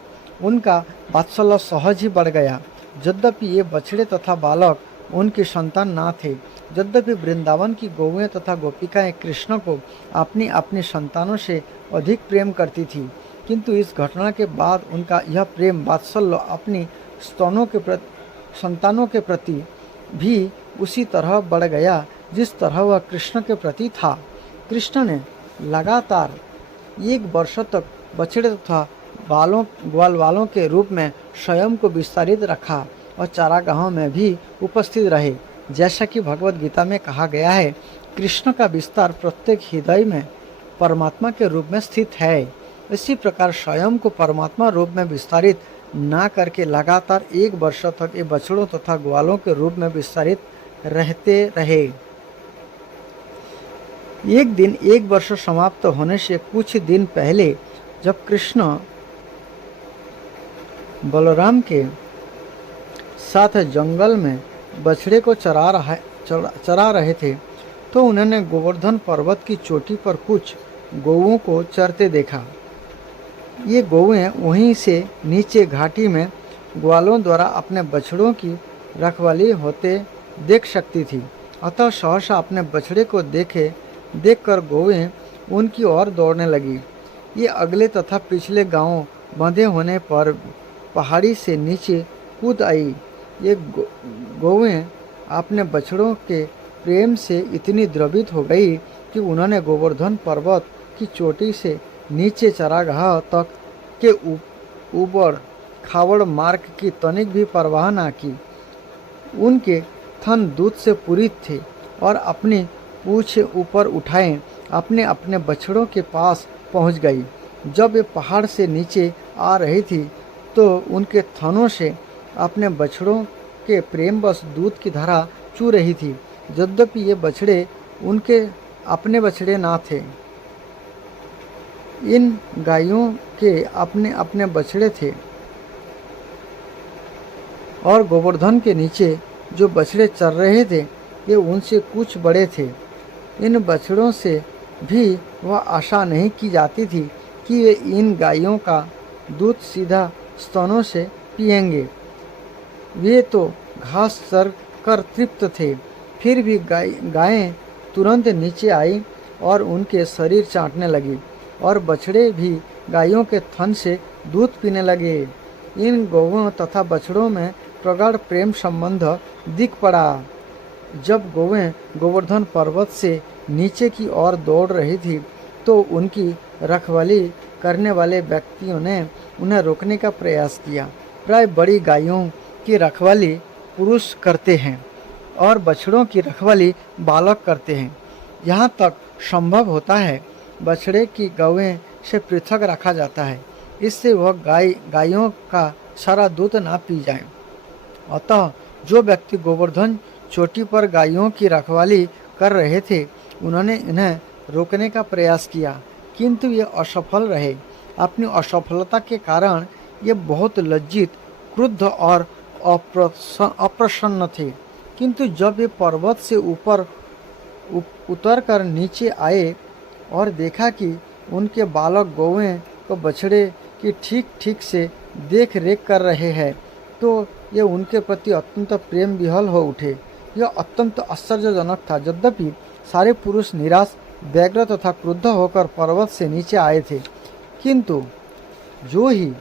उनका वात्सल्य सहज ही बढ़ गया। यद्यपि ये बछड़े तथा बालक उनकी संतान ना थे, यद्यपि वृंदावन की गौएं तथा गोपिकाएं कृष्ण को अपनी अपनी संतानों से अधिक प्रेम करती थी, किंतु इस घटना के बाद उनका यह प्रेम वात्सल्य अपनी संतानों के प्रति भी उसी तरह बढ़ गया जिस तरह वह कृष्ण के प्रति था। कृष्ण ने लगातार 1 वर्ष तक बछड़े तथा ग्वाल वालों के रूप में स्वयं को विस्तारित रखा और चारागाहों में भी उपस्थित रहे। जैसा कि भगवत गीता में कहा गया है, कृष्ण का विस्तार प्रत्येक हृदय में परमात्मा के रूप में स्थित है। इसी प्रकार स्वयं को परमात्मा रूप में विस्तारित ना करके लगातार 1 वर्ष तक ये बछड़ों तथा ग्वालों के रूप में विस्तारित रहते रहे। एक दिन 1 वर्ष समाप्त होने से कुछ दिन पहले जब कृष्ण बलराम के साथ जंगल में बछड़े को चरा रहे थे, तो उन्होंने गोवर्धन पर्वत की चोटी पर कुछ गौओं को चरते देखा। ये गौएं वहीं से नीचे घाटी में ग्वालों द्वारा अपने बछड़ों की रखवाली होते देख सकती थी। अतः सहसा अपने बछड़े को देखकर गौएं उनकी ओर दौड़ने लगी। ये अगले तथा पिछले गांव बंधे होने पर पहाड़ी से नीचे कूद आई। ये गौएं अपने बछड़ों के प्रेम से इतनी द्रवित हो गई कि उन्होंने गोवर्धन पर्वत की चोटी से नीचे चरागाह तक के ऊबड़ खाबड़ मार्ग की तनिक भी परवाह न की। उनके थन दूध से पूरित थे और अपनी पूंछ ऊपर उठाए अपने अपने बछड़ों के पास पहुंच गई। जब वे पहाड़ से नीचे आ रही थी तो उनके थनों से अपने बछड़ों के प्रेमवश दूध की धारा चू रही थी। यद्यपि ये बछड़े उनके अपने बछड़े ना थे, इन गायों के अपने अपने बछड़े थे और गोवर्धन के नीचे जो बछड़े चर रहे थे ये उनसे कुछ बड़े थे। इन बछड़ों से भी वह आशा नहीं की जाती थी कि वे इन गायों का दूध सीधा स्तनों से पिएंगे। वे तो घास चर कर तृप्त थे, फिर भी गायें तुरंत नीचे आई और उनके शरीर चाटने लगी, और बछड़े भी गायों के थन से दूध पीने लगे। इन गौओं तथा बछड़ों में प्रगाढ़ प्रेम संबंध दिख पड़ा। जब गौएं गोवर्धन पर्वत से नीचे की ओर दौड़ रही थी, तो उनकी रखवाली करने वाले व्यक्तियों ने उन्हें रोकने का प्रयास किया। प्राय बड़ी गायों की रखवाली पुरुष करते हैं और बछड़ों की रखवाली बालक करते हैं। यहाँ तक संभव होता है बछड़े की गौएं से पृथक रखा जाता है, इससे वह गायों का सारा दूध ना पी जाए। अतः जो व्यक्ति गोवर्धन चोटी पर गायों की रखवाली कर रहे थे, उन्होंने इन्हें रोकने का प्रयास किया, किंतु ये असफल रहे। अपनी असफलता के कारण ये बहुत लज्जित, क्रुद्ध और अप्रसन्न थे। किंतु जब ये पर्वत से ऊपर उतर कर नीचे आए और देखा कि उनके बालक गौएं तो बछड़े की ठीक ठीक से देख रेख कर रहे हैं, तो ये उनके प्रति अत्यंत प्रेम विह्वल हो उठे। यह अत्यंत आश्चर्यजनक था। यद्यपि सारे पुरुष निराश, व्यग्र तथा क्रुद्ध होकर पर्वत से नीचे आए थे, किंतु जो ही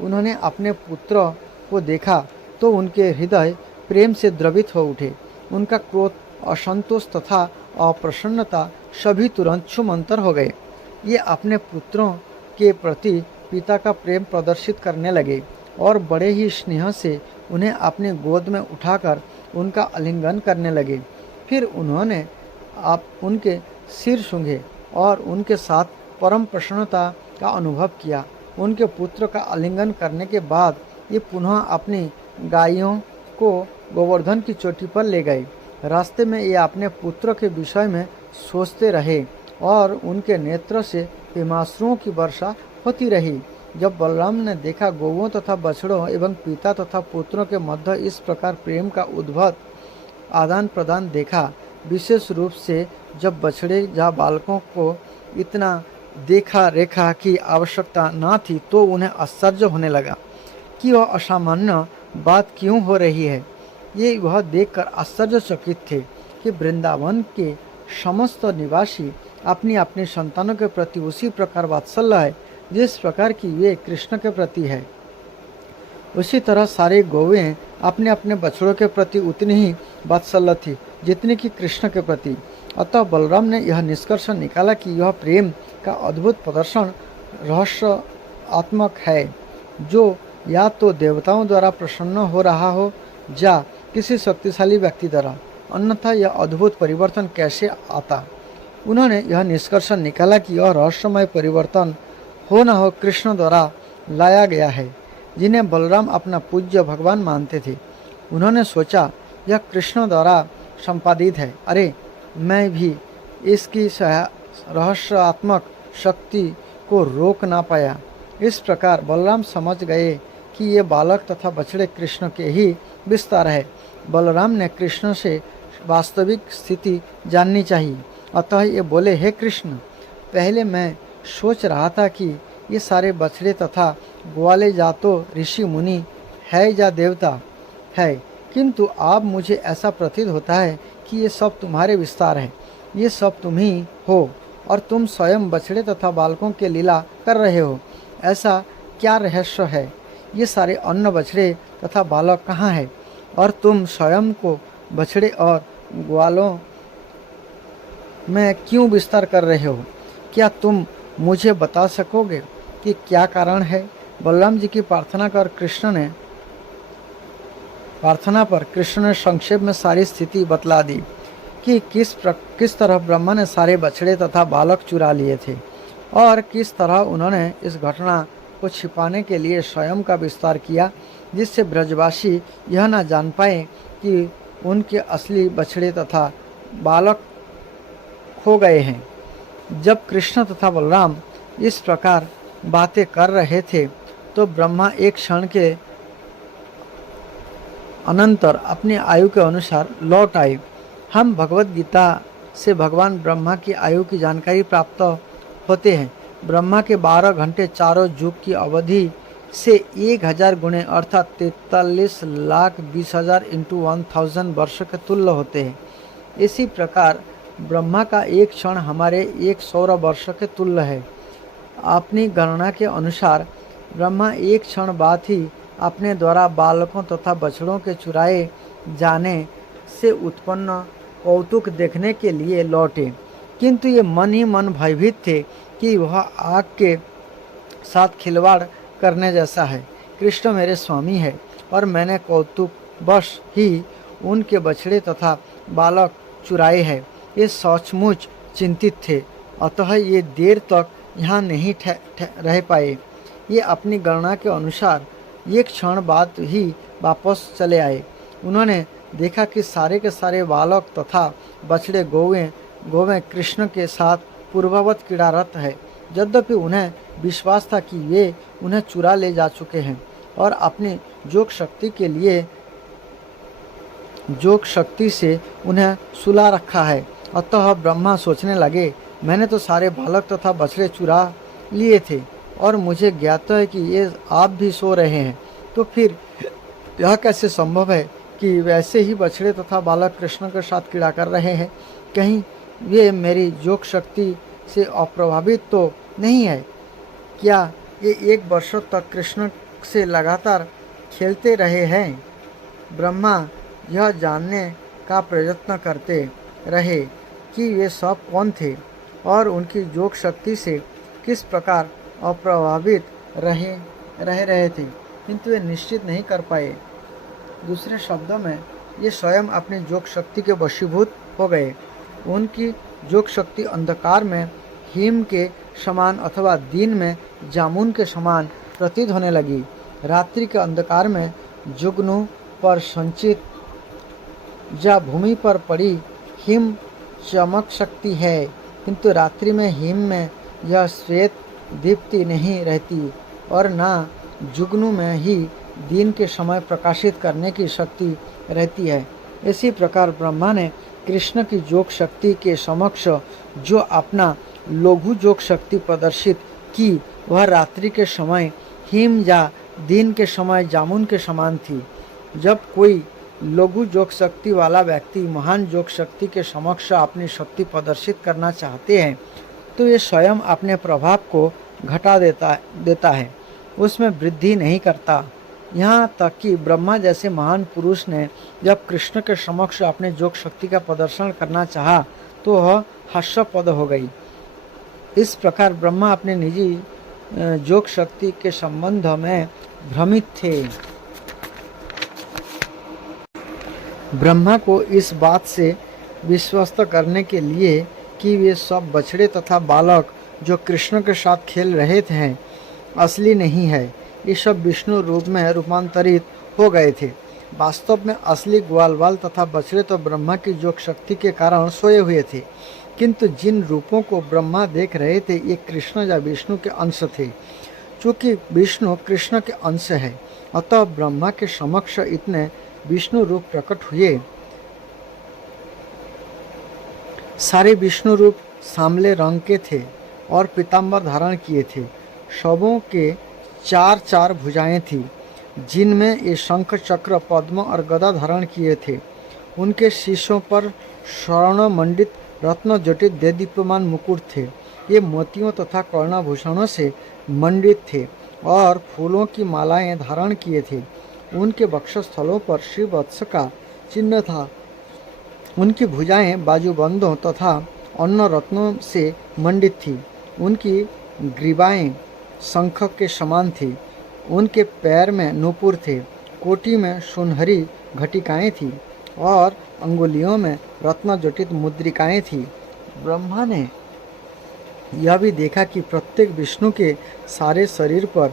उन्होंने अपने पुत्र को देखा तो उनके हृदय प्रेम से द्रवित हो उठे। उनका क्रोध, असंतोष तथा अप्रसन्नता सभी तुरंत छूमंतर हो गए। ये अपने पुत्रों के प्रति पिता का प्रेम प्रदर्शित करने लगे और बड़े ही स्नेह से उन्हें अपने गोद में उठाकर उनका आलिंगन करने लगे। फिर उन्होंने उनके सिर सूंघे और उनके साथ परम प्रसन्नता का अनुभव किया। उनके पुत्र का आलिंगन करने के बाद ये पुनः अपनी गायों को गोवर्धन की चोटी पर ले गए। रास्ते में ये अपने पुत्र के विषय में सोचते रहे और उनके नेत्र से प्रेमाश्रुओं की वर्षा होती रही। जब बलराम ने देखा गौओं तथा बछड़ों एवं पिता तथा पुत्रों के मध्य इस प्रकार प्रेम का उद्भव आदान प्रदान देखा, विशेष रूप से जब बछड़े या बालकों को इतना देखा रेखा की आवश्यकता न थी, तो उन्हें आश्चर्य होने लगा कि वह असामान्य बात क्यों हो रही है। ये वह देखकर आश्चर्यचकित थे कि वृंदावन के समस्त निवासी अपनी अपनी संतानों के प्रति उसी प्रकार वात्सल्य है जिस प्रकार की वे कृष्ण के प्रति है। उसी तरह सारे गौएं अपने अपने बछड़ों के प्रति उतनी ही वात्सल्य थी जितनी कि कृष्ण के प्रति। अतः बलराम ने यह निष्कर्ष निकाला कि यह प्रेम का अद्भुत प्रदर्शन रहस्यात्मक है, जो या तो देवताओं द्वारा प्रसन्न हो रहा हो या किसी शक्तिशाली व्यक्ति द्वारा, अन्यथा यह अद्भुत परिवर्तन कैसे आता। उन्होंने यह निष्कर्ष निकाला कि यह रहस्यमय परिवर्तन हो न हो कृष्ण द्वारा लाया गया है, जिन्हें बलराम अपना पूज्य भगवान मानते थे। उन्होंने सोचा यह कृष्ण द्वारा संपादित है। अरे, मैं भी इसकी रहस्यात्मक शक्ति को रोक ना पाया। इस प्रकार बलराम समझ गए कि ये बालक तथा बछड़े कृष्ण के ही विस्तार है। बलराम ने कृष्ण से वास्तविक स्थिति जाननी चाहिए, अतः ये बोले, हे कृष्ण, पहले मैं सोच रहा था कि ये सारे बछड़े तथा ग्वाले या तो ऋषि मुनि है या देवता है, किंतु अब मुझे ऐसा प्रतीत होता है कि ये सब तुम्हारे विस्तार है। ये सब तुम ही हो और तुम स्वयं बछड़े तथा बालकों के लीला कर रहे हो। ऐसा क्या रहस्य है? ये सारे अन्न बछड़े तथा बालक कहाँ है और तुम स्वयं को बछड़े और ग्वालों में क्यों विस्तार कर रहे हो? क्या तुम मुझे बता सकोगे कि क्या कारण है? बलराम जी की प्रार्थना पर कृष्ण ने संक्षेप में सारी स्थिति बतला दी कि किस तरह ब्रह्मा ने सारे बछड़े तथा बालक चुरा लिए थे और किस तरह उन्होंने इस घटना को छिपाने के लिए स्वयं का विस्तार किया, जिससे ब्रजवासी यह न जान पाए कि उनके असली बछड़े तथा बालक खो गए हैं। जब कृष्ण तथा बलराम इस प्रकार बातें कर रहे थे, तो ब्रह्मा एक क्षण के अनंतर अपनी आयु के अनुसार लौट आए। हम भगवत गीता से भगवान ब्रह्मा की आयु की जानकारी प्राप्त होते हैं। ब्रह्मा के 12 घंटे चारों युग की अवधि से 1000 गुणे अर्थात 43,20,000 × 1000 वर्ष के तुल्य होते हैं। इसी प्रकार ब्रह्मा का एक क्षण हमारे 100 वर्ष के तुल्य है। अपनी गणना के अनुसार ब्रह्मा एक क्षण बाद ही अपने द्वारा बालकों तथा बछड़ों के चुराए जाने से उत्पन्न कौतुक देखने के लिए लौटे, किंतु ये मन ही मन भयभीत थे कि वह आग के साथ खिलवाड़ करने जैसा है। कृष्ण मेरे स्वामी है और मैंने कौतुकवश ही उनके बछड़े तथा बालक चुराए हैं। ये सचमुच चिंतित थे, अतः ये देर तक यहाँ नहीं रह पाए। ये अपनी गणना के अनुसार एक क्षण बाद ही वापस चले आए। उन्होंने देखा कि सारे के सारे बालक तथा बछड़े गोवें कृष्ण के साथ पूर्ववत क्रीड़ारत है। यद्यपि उन्हें विश्वास था कि वे उन्हें चुरा ले जा चुके हैं और अपनी जोग शक्ति से उन्हें सुला रखा है। अतः ब्रह्मा सोचने लगे, मैंने तो सारे बालक तथा बछड़े चुरा लिए थे और मुझे ज्ञात है कि ये आप भी सो रहे हैं, तो फिर यह कैसे संभव है कि वैसे ही बछड़े तथा बालक कृष्ण के साथ क्रीड़ा कर रहे हैं? कहीं वे मेरी जोग शक्ति से अप्रभावित तो नहीं है? क्या ये 1 वर्ष तक कृष्ण से लगातार खेलते रहे हैं? ब्रह्मा यह जानने का प्रयत्न करते रहे कि वे सब कौन थे और उनकी जोग शक्ति से किस प्रकार अप्रभावित रह रहे थे, किंतु वे निश्चित नहीं कर पाए। दूसरे शब्दों में ये स्वयं अपनी जोग शक्ति के वशीभूत हो गए। उनकी जोग शक्ति अंधकार में हिम के समान अथवा दिन में जामुन के समान प्रतीत होने लगी। रात्रि के अंधकार में जुगनू पर संचित या भूमि पर पड़ी हिम चमक सकती है, किंतु रात्रि में हिम में यह श्वेत दीप्ति नहीं रहती और न जुगनू में ही दिन के समय प्रकाशित करने की शक्ति रहती है। इसी प्रकार ब्रह्मा ने कृष्ण की जोग शक्ति के समक्ष जो अपना लघु जोग शक्ति प्रदर्शित की, वह रात्रि के समय हिम या दिन के समय जामुन के समान थी। जब कोई लघु जोग शक्ति वाला व्यक्ति महान जोग शक्ति के समक्ष अपनी शक्ति प्रदर्शित करना चाहते हैं, तो ये स्वयं अपने प्रभाव को घटा देता है, उसमें वृद्धि नहीं करता। यहाँ तक कि ब्रह्मा जैसे महान पुरुष ने जब कृष्ण के समक्ष अपने जोग शक्ति का प्रदर्शन करना चाहा, तो वह हास्यास्पद हो गई। इस प्रकार ब्रह्मा अपने निजी जोग शक्ति के संबंध में भ्रमित थे। ब्रह्मा को इस बात से विश्वस्त करने के लिए कि वे सब बछड़े तथा बालक जो कृष्ण के साथ खेल रहे थे असली नहीं है, ये सब विष्णु रूप में रूपांतरित हो गए थे। वास्तव में असली ग्वाल तथा बछड़े तो ब्रह्मा की जोग शक्ति के कारण सोए हुए थे, किंतु जिन रूपों को ब्रह्मा देख रहे थे ये कृष्ण या विष्णु के अंश थे। चूँकि विष्णु कृष्ण के अंश है, अतः ब्रह्मा के समक्ष इतने विष्णु रूप प्रकट हुए। सारे विष्णु रूप सांवले रंग के थे और पीताम्बर धारण किए थे। सबों के 4 भुजाएं थी, जिनमें ये शंख चक्र पद्म और गदा धारण किए थे। उनके शीशों पर स्वर्ण मंडित रत्न जटित देदीप्यमान मुकुट थे। ये मोतियों तथा कर्णभूषणों से मंडित थे और फूलों की मालाएं धारण किए थे। उनके वक्षस्थलों पर श्रीवत्स का चिन्ह था। उनकी भुजाएं बाजूबंदों तथा अन्य रत्नों से मंडित थी। उनकी ग्रीवाएं शंख के समान थी। उनके पैर में नूपुर थे, कोटी में सुनहरी घटिकाएं थी और अंगुलियों में रत्न जटित मुद्रिकाएं थी। ब्रह्मा ने यह भी देखा कि प्रत्येक विष्णु के सारे शरीर पर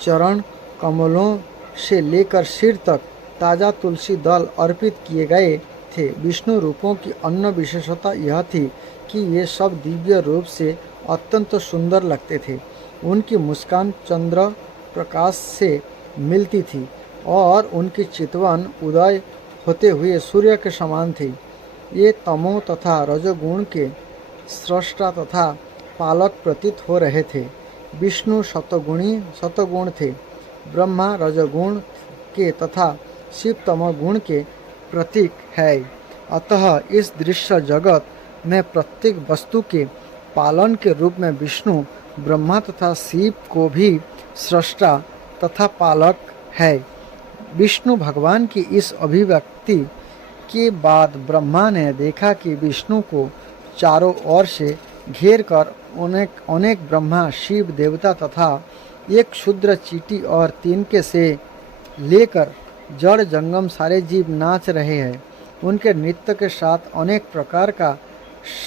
चरण कमलों से लेकर सिर तक ताज़ा तुलसी दल अर्पित किए गए थे। विष्णु रूपों की अन्य विशेषता यह थी कि ये सब दिव्य रूप से अत्यंत सुंदर लगते थे। उनकी मुस्कान चंद्र प्रकाश से मिलती थी और उनकी चितवन उदय होते हुए सूर्य के समान थी। ये तमो तथा रजोगुण के स्रष्टा तथा पालक प्रतीत हो रहे थे। विष्णु सतगुण थे, ब्रह्मा रजोगुण के तथा शिव तमोगुण के प्रतीक है। अतः इस दृश्य जगत में प्रत्येक वस्तु के पालन के रूप में विष्णु ब्रह्मा तथा शिव को भी सृष्टा तथा पालक है। विष्णु भगवान की इस अभिव्यक्ति के बाद ब्रह्मा ने देखा कि विष्णु को चारों ओर से घेर कर अनेक ब्रह्मा, शिव, देवता तथा एक क्षुद्र चींटी और तिनके से लेकर जड़ जंगम सारे जीव नाच रहे हैं। उनके नृत्य के साथ अनेक प्रकार का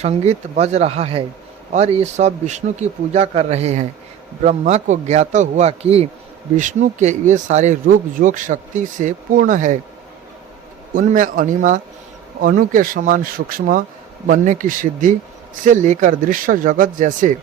संगीत बज रहा है और ये सब विष्णु की पूजा कर रहे हैं। ब्रह्मा को ज्ञात हुआ कि विष्णु के ये सारे रूप योग शक्ति से पूर्ण है। उनमें अनिमा, अणु के समान सूक्ष्म बनने की सिद्धि से लेकर दृश्य जगत जैसे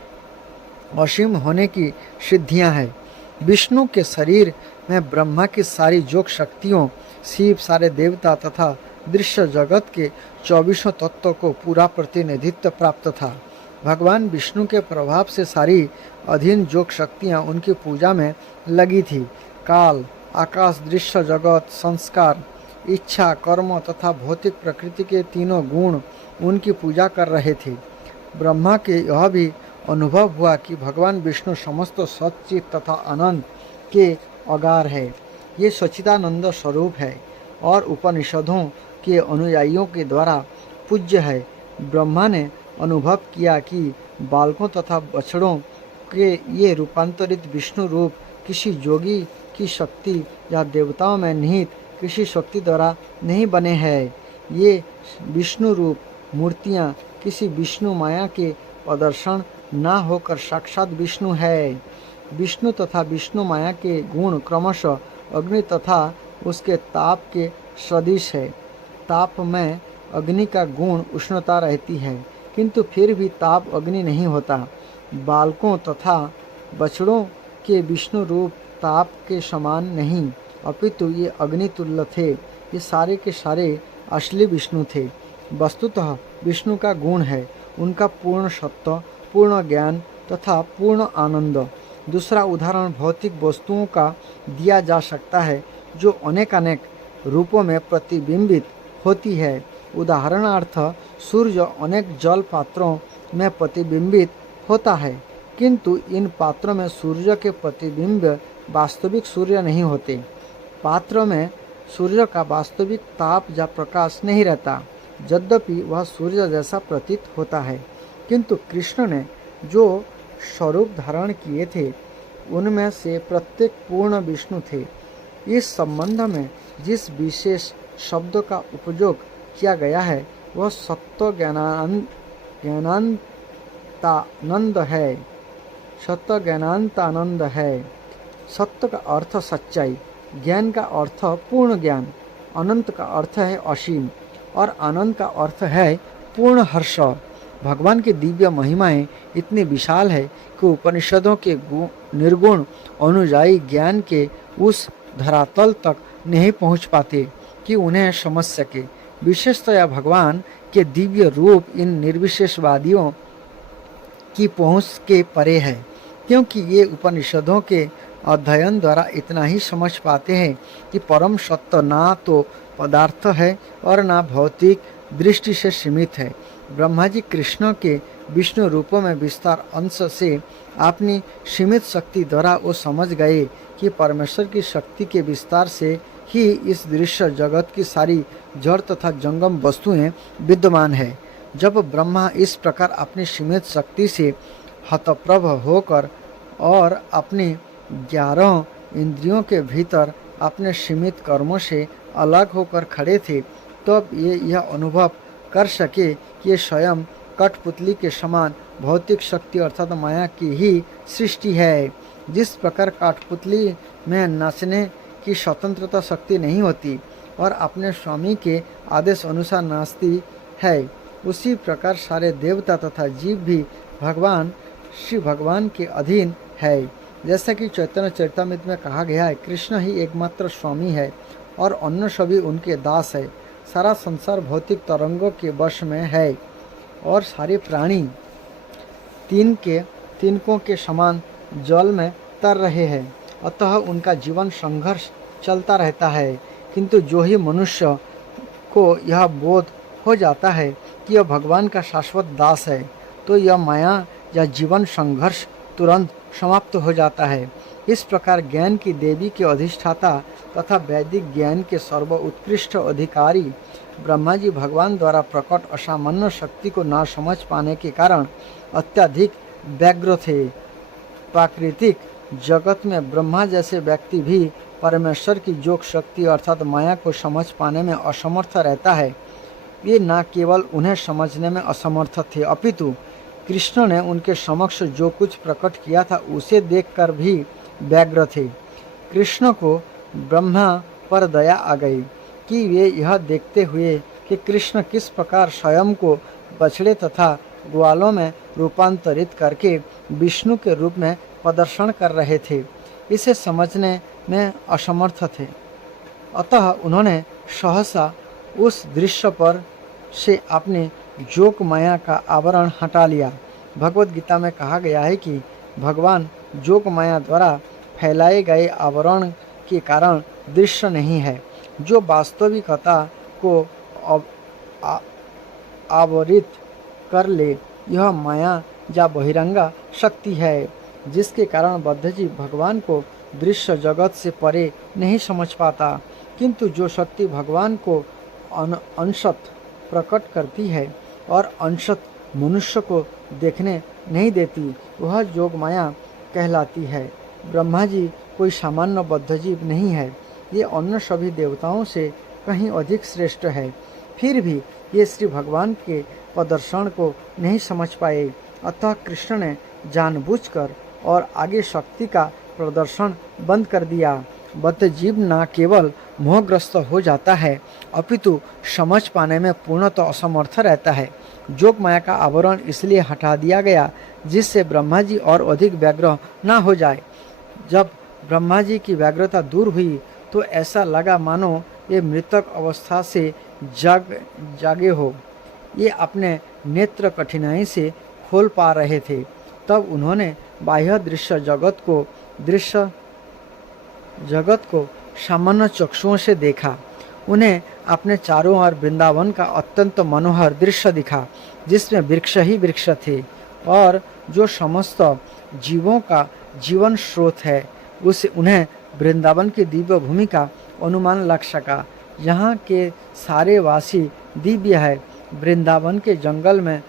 असीम होने की सिद्धियां हैं। विष्णु के शरीर में ब्रह्मा की सारी योग शक्तियों, शिव, सारे देवता तथा दृश्य जगत के 24 तत्वों को पूरा प्रतिनिधित्व प्राप्त था। भगवान विष्णु के प्रभाव से सारी अधीन योग शक्तियाँ उनकी पूजा में लगी थी। काल, आकाश, दृश्य जगत, संस्कार, इच्छा, कर्म तथा भौतिक प्रकृति के तीनों गुण उनकी पूजा कर रहे थे। ब्रह्मा के यह भी अनुभव हुआ कि भगवान विष्णु समस्त सच्चित तथा आनंद के अगार है। ये सच्चिदानंद स्वरूप है और उपनिषदों के अनुयायियों के द्वारा पूज्य है। ब्रह्मा ने अनुभव किया कि बालकों तथा बछड़ों के ये रूपांतरित विष्णु रूप किसी योगी की शक्ति या देवताओं में निहित किसी शक्ति द्वारा नहीं बने हैं। ये विष्णु रूप मूर्तियाँ किसी विष्णु माया के प्रदर्शन ना होकर साक्षात विष्णु है। विष्णु तथा विष्णु माया के गुण क्रमशः अग्नि तथा उसके ताप के सदृश है। ताप में अग्नि का गुण उष्णता रहती है, किंतु फिर भी ताप अग्नि नहीं होता। बालकों तथा बछड़ों के विष्णु रूप ताप के समान नहीं, अपितु ये अग्नि तुल्य थे। ये सारे के सारे असली विष्णु थे। वस्तुतः विष्णु का गुण है उनका पूर्ण सत्व, पूर्ण ज्ञान तथा पूर्ण आनंद। दूसरा उदाहरण भौतिक वस्तुओं का दिया जा सकता है जो अनेक रूपों में प्रतिबिंबित होती है। उदाहरणार्थ सूर्य अनेक जल पात्रों में प्रतिबिंबित होता है, किंतु इन पात्रों में सूर्य के प्रतिबिंब वास्तविक सूर्य नहीं होते। पात्र में सूर्य का वास्तविक ताप या प्रकाश नहीं रहता, यद्यपि वह सूर्य जैसा प्रतीत होता है। किंतु कृष्ण ने जो स्वरूप धारण किए थे उनमें से प्रत्येक पूर्ण विष्णु थे। इस संबंध में जिस विशेष शब्द का उपयोग किया गया है वह सत्व ज्ञानानंद है। सत्व ज्ञानानंद है। सत्य का अर्थ सच्चाई, ज्ञान का अर्थ पूर्ण ज्ञान, अनंत का अर्थ है असीम और आनंद का अर्थ है पूर्ण हर्ष। भगवान की दिव्य महिमाएं इतनी विशाल है कि उपनिषदों के निर्गुण अनुयायी ज्ञान के उस धरातल तक नहीं पहुंच पाते कि उन्हें समझ सके। विशेषतया भगवान के दिव्य रूप इन निर्विशेषवादियों की पहुंच के परे है, क्योंकि ये उपनिषदों के अध्ययन द्वारा इतना ही समझ पाते हैं कि परम सत्य ना तो पदार्थ है और ना भौतिक दृष्टि से सीमित है। ब्रह्मा जी कृष्ण के विष्णु रूपों में विस्तार अंश से अपनी सीमित शक्ति द्वारा वो समझ गए कि परमेश्वर की शक्ति के विस्तार से ही इस दृश्य जगत की सारी जड़ तथा जंगम वस्तुएं विद्यमान है। जब ब्रह्मा इस प्रकार अपनी सीमित शक्ति से हतप्रभ होकर और अपनी 11 इंद्रियों के भीतर अपने सीमित कर्मों से अलग होकर खड़े थे, तब ये यह अनुभव कर सके कि ये स्वयं कठपुतली के समान भौतिक शक्ति अर्थात माया की ही सृष्टि है। जिस प्रकार कठपुतली में नाचने की स्वतंत्रता शक्ति नहीं होती और अपने स्वामी के आदेश अनुसार नाचती है, उसी प्रकार सारे देवता तथा जीव भी भगवान श्री भगवान के अधीन है। जैसा कि चैतन्य चरितामृत में कहा गया है, कृष्ण ही एकमात्र स्वामी है और अन्य सभी उनके दास है। सारा संसार भौतिक तरंगों के वश में है और सारे प्राणी तिनकों के समान जल में तर रहे हैं, अतः उनका जीवन संघर्ष चलता रहता है। किंतु जो ही मनुष्य को यह बोध हो जाता है कि यह भगवान का शाश्वत दास है, तो यह माया या जीवन संघर्ष तुरंत समाप्त हो जाता है। इस प्रकार ज्ञान की देवी के अधिष्ठाता तथा वैदिक ज्ञान के सर्वोत्कृष्ट अधिकारी ब्रह्मा जी भगवान द्वारा प्रकट असामान्य शक्ति को ना समझ पाने के कारण अत्यधिक व्यग्र थे। प्राकृतिक जगत में ब्रह्मा जैसे व्यक्ति भी परमेश्वर की योग शक्ति अर्थात माया को समझ पाने में असमर्थ रहता है। ये न केवल उन्हें समझने में असमर्थ थे, अपितु कृष्ण ने उनके समक्ष जो कुछ प्रकट किया था उसे देखकर भी व्यग्र थे। कृष्ण को ब्रह्मा पर दया आ गई कि वे यह देखते हुए कि कृष्ण किस प्रकार स्वयं को बछड़े तथा ग्वालों में रूपांतरित करके विष्णु के रूप में प्रदर्शन कर रहे थे, इसे समझने में असमर्थ थे। अतः उन्होंने सहसा उस दृश्य पर से अपने जोग माया का आवरण हटा लिया। भगवत गीता में कहा गया है कि भगवान जोग माया द्वारा फैलाए गए आवरण के कारण दृश्य नहीं है। जो वास्तविकता को आवरित कर ले, यह माया या बहिरंगा शक्ति है, जिसके कारण बद्धजीव भगवान को दृश्य जगत से परे नहीं समझ पाता। किंतु जो शक्ति भगवान को अंशत प्रकट करती है और अंशत मनुष्य को देखने नहीं देती, वह जोग माया कहलाती है। ब्रह्मा जी कोई सामान्य बद्धजीव नहीं है, ये अन्य सभी देवताओं से कहीं अधिक श्रेष्ठ है। फिर भी ये श्री भगवान के प्रदर्शन को नहीं समझ पाए। अतः कृष्ण ने जानबूझकर और आगे शक्ति का प्रदर्शन बंद कर दिया। बद्धजीव न केवल मोहग्रस्त हो जाता है, अपितु समझ पाने में पूर्णतः असमर्थ रहता है। जोग माया का आवरण इसलिए हटा दिया गया जिससे ब्रह्मा जी और अधिक व्यग्र न हो जाए। जब ब्रह्मा जी की व्यग्रता दूर हुई तो ऐसा लगा मानो ये मृतक अवस्था से जागे हो। ये अपने नेत्र कठिनाई से खोल पा रहे थे। तब उन्होंने बाह्य दृश्य जगत को सामान्य चक्षुओं से देखा। उन्हें अपने चारों ओर वृंदावन का अत्यंत मनोहर दृश्य दिखा, जिसमें वृक्ष ही वृक्ष थे और जो समस्त जीवों का जीवन स्रोत है, उसे उन्हें वृंदावन की दिव्य भूमि का अनुमान लग सका। यहाँ के सारे वासी दिव्य है। वृंदावन के जंगल में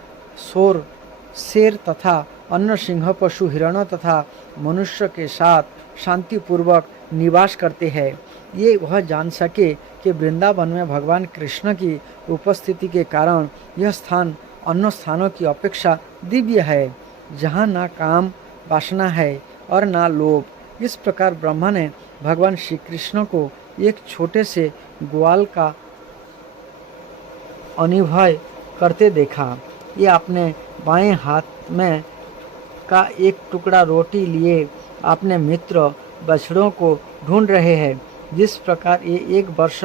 शेर तथा अन्य सिंह पशु हिरणों तथा मनुष्य के साथ शांतिपूर्वक निवास करते हैं। ये वह जान सके कि वृंदावन में भगवान कृष्ण की उपस्थिति के कारण यह स्थान अन्य स्थानों की अपेक्षा दिव्य है, जहाँ ना काम वासना है और ना लोभ। इस प्रकार ब्रह्मा ने भगवान श्री कृष्ण को एक छोटे से ग्वाल का अनिभय करते देखा। ये अपने बाएं हाथ में का एक टुकड़ा रोटी लिए अपने मित्र बछड़ों को ढूंढ रहे हैं। जिस प्रकार ये 1 वर्ष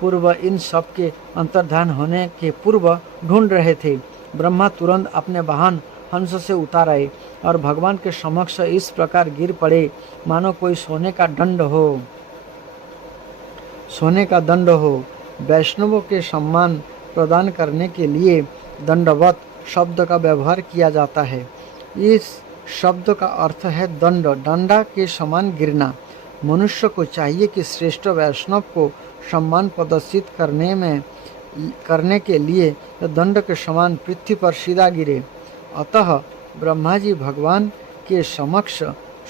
पूर्व इन सब के अंतर्धान होने के पूर्व ढूंढ रहे थे, ब्रह्मा तुरंत अपने वाहन हंस से उतार आए और भगवान के समक्ष इस प्रकार गिर पड़े मानो कोई सोने का दंड हो। वैष्णवों के सम्मान प्रदान करने के लिए दंडवत शब्द का व्यवहार किया जाता है। इस शब्द का अर्थ है दंड, डंडा के समान गिरना। मनुष्य को चाहिए कि श्रेष्ठ वैष्णव को सम्मान प्रदर्शित करने के लिए दंड के समान पृथ्वी पर सीधा गिरे। अतः ब्रह्मा जी भगवान के समक्ष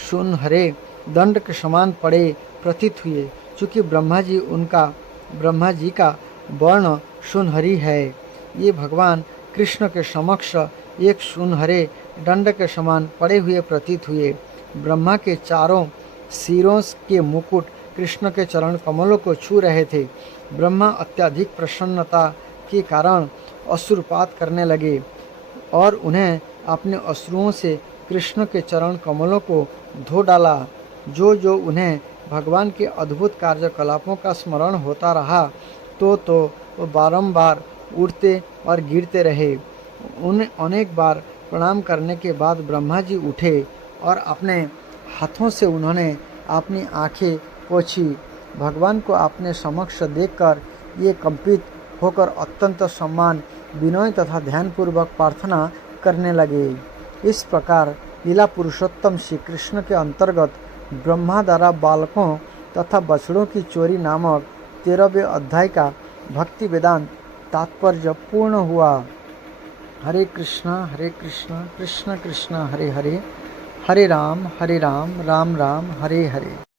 सुनहरे दंड के समान पड़े प्रतीत हुए। चूँकि ब्रह्मा जी का वर्ण सुनहरी है, ये भगवान कृष्ण के समक्ष एक सुनहरे दंड के समान पड़े हुए प्रतीत हुए। ब्रह्मा के चारों सिरों के मुकुट कृष्ण के चरण कमलों को छू रहे थे। ब्रह्मा अत्यधिक प्रसन्नता के कारण अश्रुपात करने लगे और उन्हें अपने अश्रुओं से कृष्ण के चरण कमलों को धो डाला। जो उन्हें भगवान के अद्भुत कार्यकलापों का स्मरण होता रहा तो वो बारंबार उठते और गिरते रहे। उन्हें अनेक बार प्रणाम करने के बाद ब्रह्मा जी उठे और अपने हाथों से उन्होंने अपनी आंखें पोंछी। भगवान को अपने समक्ष देखकर ये कंपित होकर अत्यंत सम्मान, विनय तथा ध्यानपूर्वक प्रार्थना करने लगे। इस प्रकार लीला पुरुषोत्तम श्री कृष्ण के अंतर्गत ब्रह्मा द्वारा बालकों तथा बछड़ों की चोरी नामक 13वें अध्याय का भक्ति वेदांत तात्पर्य पूर्ण हुआ। हरे कृष्णा कृष्ण कृष्ण हरे हरे, हरे राम राम राम हरे हरे।